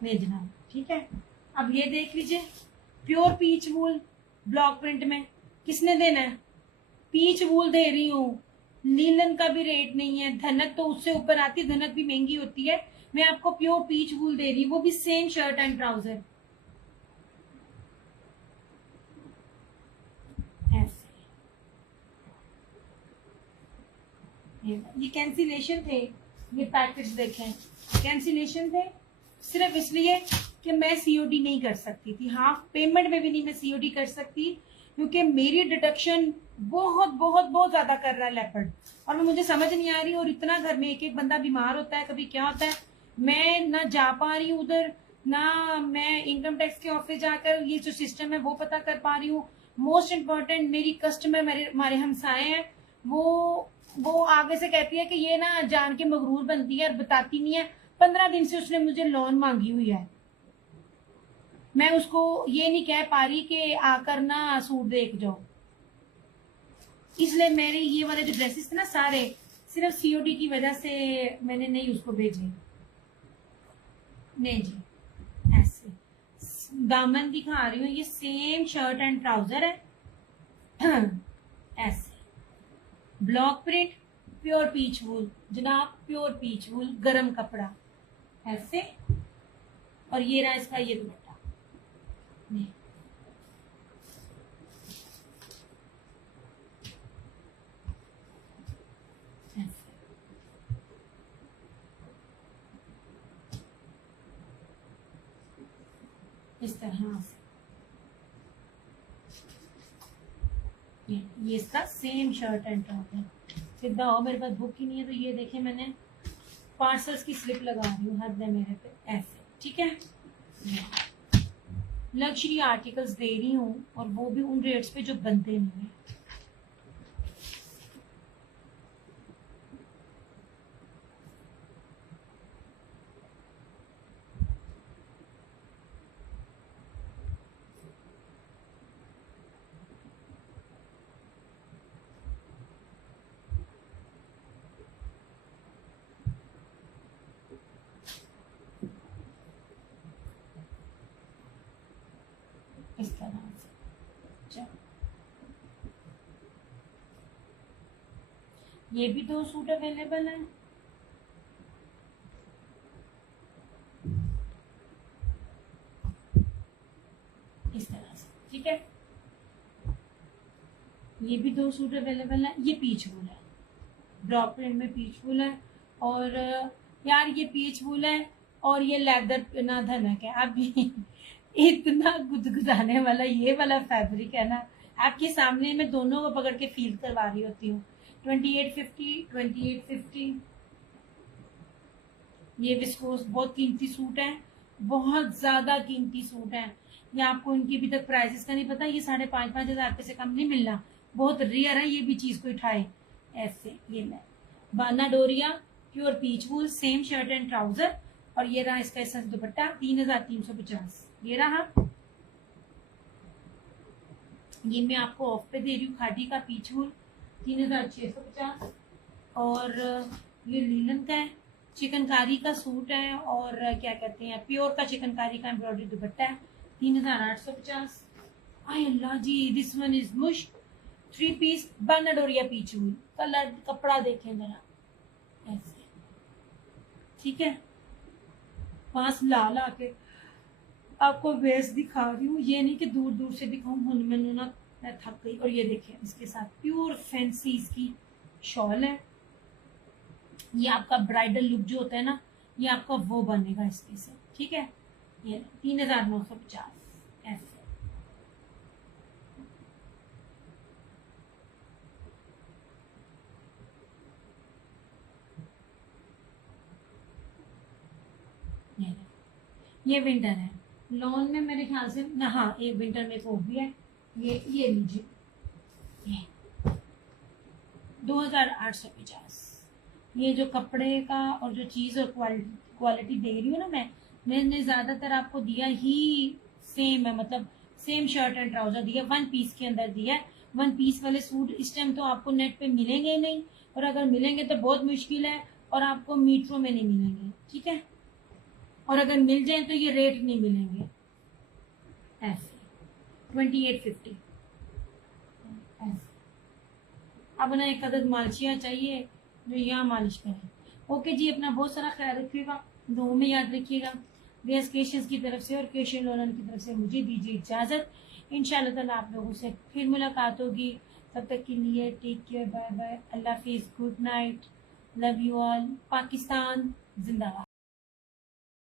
नहीं जनाब, ठीक है। अब ये देख लीजिए, प्योर पीच वूल ब्लॉक प्रिंट में, किसने देना है? पीच वूल दे रही हूँ, लीलन का भी रेट नहीं है, धनक तो उससे ऊपर आती है, धनक भी महंगी होती है। मैं आपको प्योर पीच वूल दे रही हूँ, वो भी सेम शर्ट एंड ट्राउजर। ऐसे ये कैंसिलेशन थे, ये पैकेट्स देखें, कैंसिलेशन थे सिर्फ इसलिए कि मैं सीओडी नहीं कर सकती थी, हाफ पेमेंट में भी नहीं मैं सीओडी कर सकती, क्योंकि मेरी डिडक्शन बहुत बहुत बहुत ज्यादा कर रहा है लेपर्ड, और मैं मुझे समझ नहीं आ रही। और इतना घर में एक एक बंदा बीमार होता है, कभी क्या होता है, मैं ना जा पा रही हूँ उधर, ना मैं इनकम टैक्स के ऑफिस जाकर ये जो सिस्टम है वो पता कर पा रही हूँ। मोस्ट इम्पोर्टेंट, मेरी कस्टमर मेरे हमारे हमसाए हैं, वो आगे से कहती है कि ये ना जान के मगरूर बनती है और बताती नहीं है। 15 दिन से उसने मुझे लोन मांगी हुई है, मैं उसको ये नहीं कह पा रही कि आकर ना सूट देख जाओ। इसलिए मेरे ये वाले जो ड्रेसेस थे ना सारे, सिर्फ सीओडी की वजह से मैंने नहीं उसको भेजे। नहीं जी, ऐसे दामन दिखा रही हूँ, ये सेम शर्ट एंड ट्राउजर है ऐसे ब्लॉक प्रिंट, प्योर पीच वूल जनाब, प्योर पीच वूल, गरम कपड़ा ऐसे। और ये रहा इसका ये दुपट्टा, नहीं ऐसे। इस तरह से ये इसका सेम शर्ट एंड टॉप है। सीधा हो, मेरे पास बुक ही नहीं है, तो ये देखे मैंने पार्सल्स की स्लिप लगा रही हूँ, हद है मेरे पे ऐसे, ठीक है। लग्जरी आर्टिकल्स दे रही हूँ, और वो भी उन रेट्स पे जो बनते नहीं है। ये भी 2 सूट अवेलेबल है। इस तरह से, ठीक है। ये भी 2 सूट अवेलेबल है। ये पीच वूल है, ब्लॉक प्रिंट में पीच वूल है। और यार ये पीच वूल है और ये लेदर ना धनक है। आप इतना गुदगुदाने वाला ये वाला फैब्रिक है ना, आपके सामने मैं दोनों को पकड़ के फील करवा रही होती हूँ। 2850 ये विस्कोस बहुत कीमती सूट है, बहुत ज्यादा कीमती सूट है। ये आपको इनकी अभी तक प्राइसेस का नहीं पता। ये 5,500 रुपए से कम नहीं मिलना, बहुत रेयर है ये भी चीज कोई उठाए ऐसे। ये ले बाना डोरिया pure peach wool, same shirt and trouser. और ये रहा इसका ऐसा दुपट्टा 3,350। ये रहा, ये मैं आपको ऑफ पे दे रही हूँ, खादी का पीच वूल 3,650। और ये लीलन का है, चिकनकारी का सूट है और क्या कहते हैं प्योर का चिकनकारी का एम्ब्रॉयडरी दुपट्टा है 3,850। आई अल्लाह जी, दिस वन इज मुश 3 पीस बानाडोरिया पीच वूल। कलर कपड़ा देखें जरा ऐसे, ठीक है। पास ला ला के आपको बेस दिखा रही हूँ, ये नहीं कि दूर दूर से दिखाऊं, हुन मैनू ना मैं थक गई। और ये देखिए इसके साथ प्योर फैंसी इसकी शॉल है। ये आपका ब्राइडल लुक जो होता है ना, ये आपका वो बनेगा इसके से, ठीक है। ये 3,950 ऐसे। ये विंटर है, लॉन में मेरे ख्याल से ना, हाँ एक विंटर में वो भी है। ये लीजिए, ये 2,850। ये जो कपड़े का और जो चीज और क्वालिटी दे रही हूँ ना मैंने ज्यादातर आपको दिया ही सेम है, मतलब सेम शर्ट एंड ट्राउजर दिया, 1 पीस के अंदर दिया है। 1 पीस वाले सूट इस टाइम तो आपको नेट पे मिलेंगे ही नहीं, और अगर मिलेंगे तो बहुत मुश्किल है, और आपको मीटरों में नहीं मिलेंगे, ठीक है। और अगर मिल जाए तो ये रेट नहीं मिलेंगे ऐसे। 2850 ऐसे। अब ना एक अदद मालचिया चाहिए जो यहाँ मालिश करें। ओके जी, अपना बहुत सारा ख्याल रखिएगा, दो में याद रखिएगा। बेस क्रिएशंस की तरफ से और क्रिएशन लोनन की तरफ से मुझे दीजिए इजाजत। इंशाल्लाह ताला आप लोगों से फिर मुलाकात होगी। तब तक के लिए टेक केयर, बाय बाय, अल्लाह हाफिज, good night, love you all, Pakistan जिंदाबाद।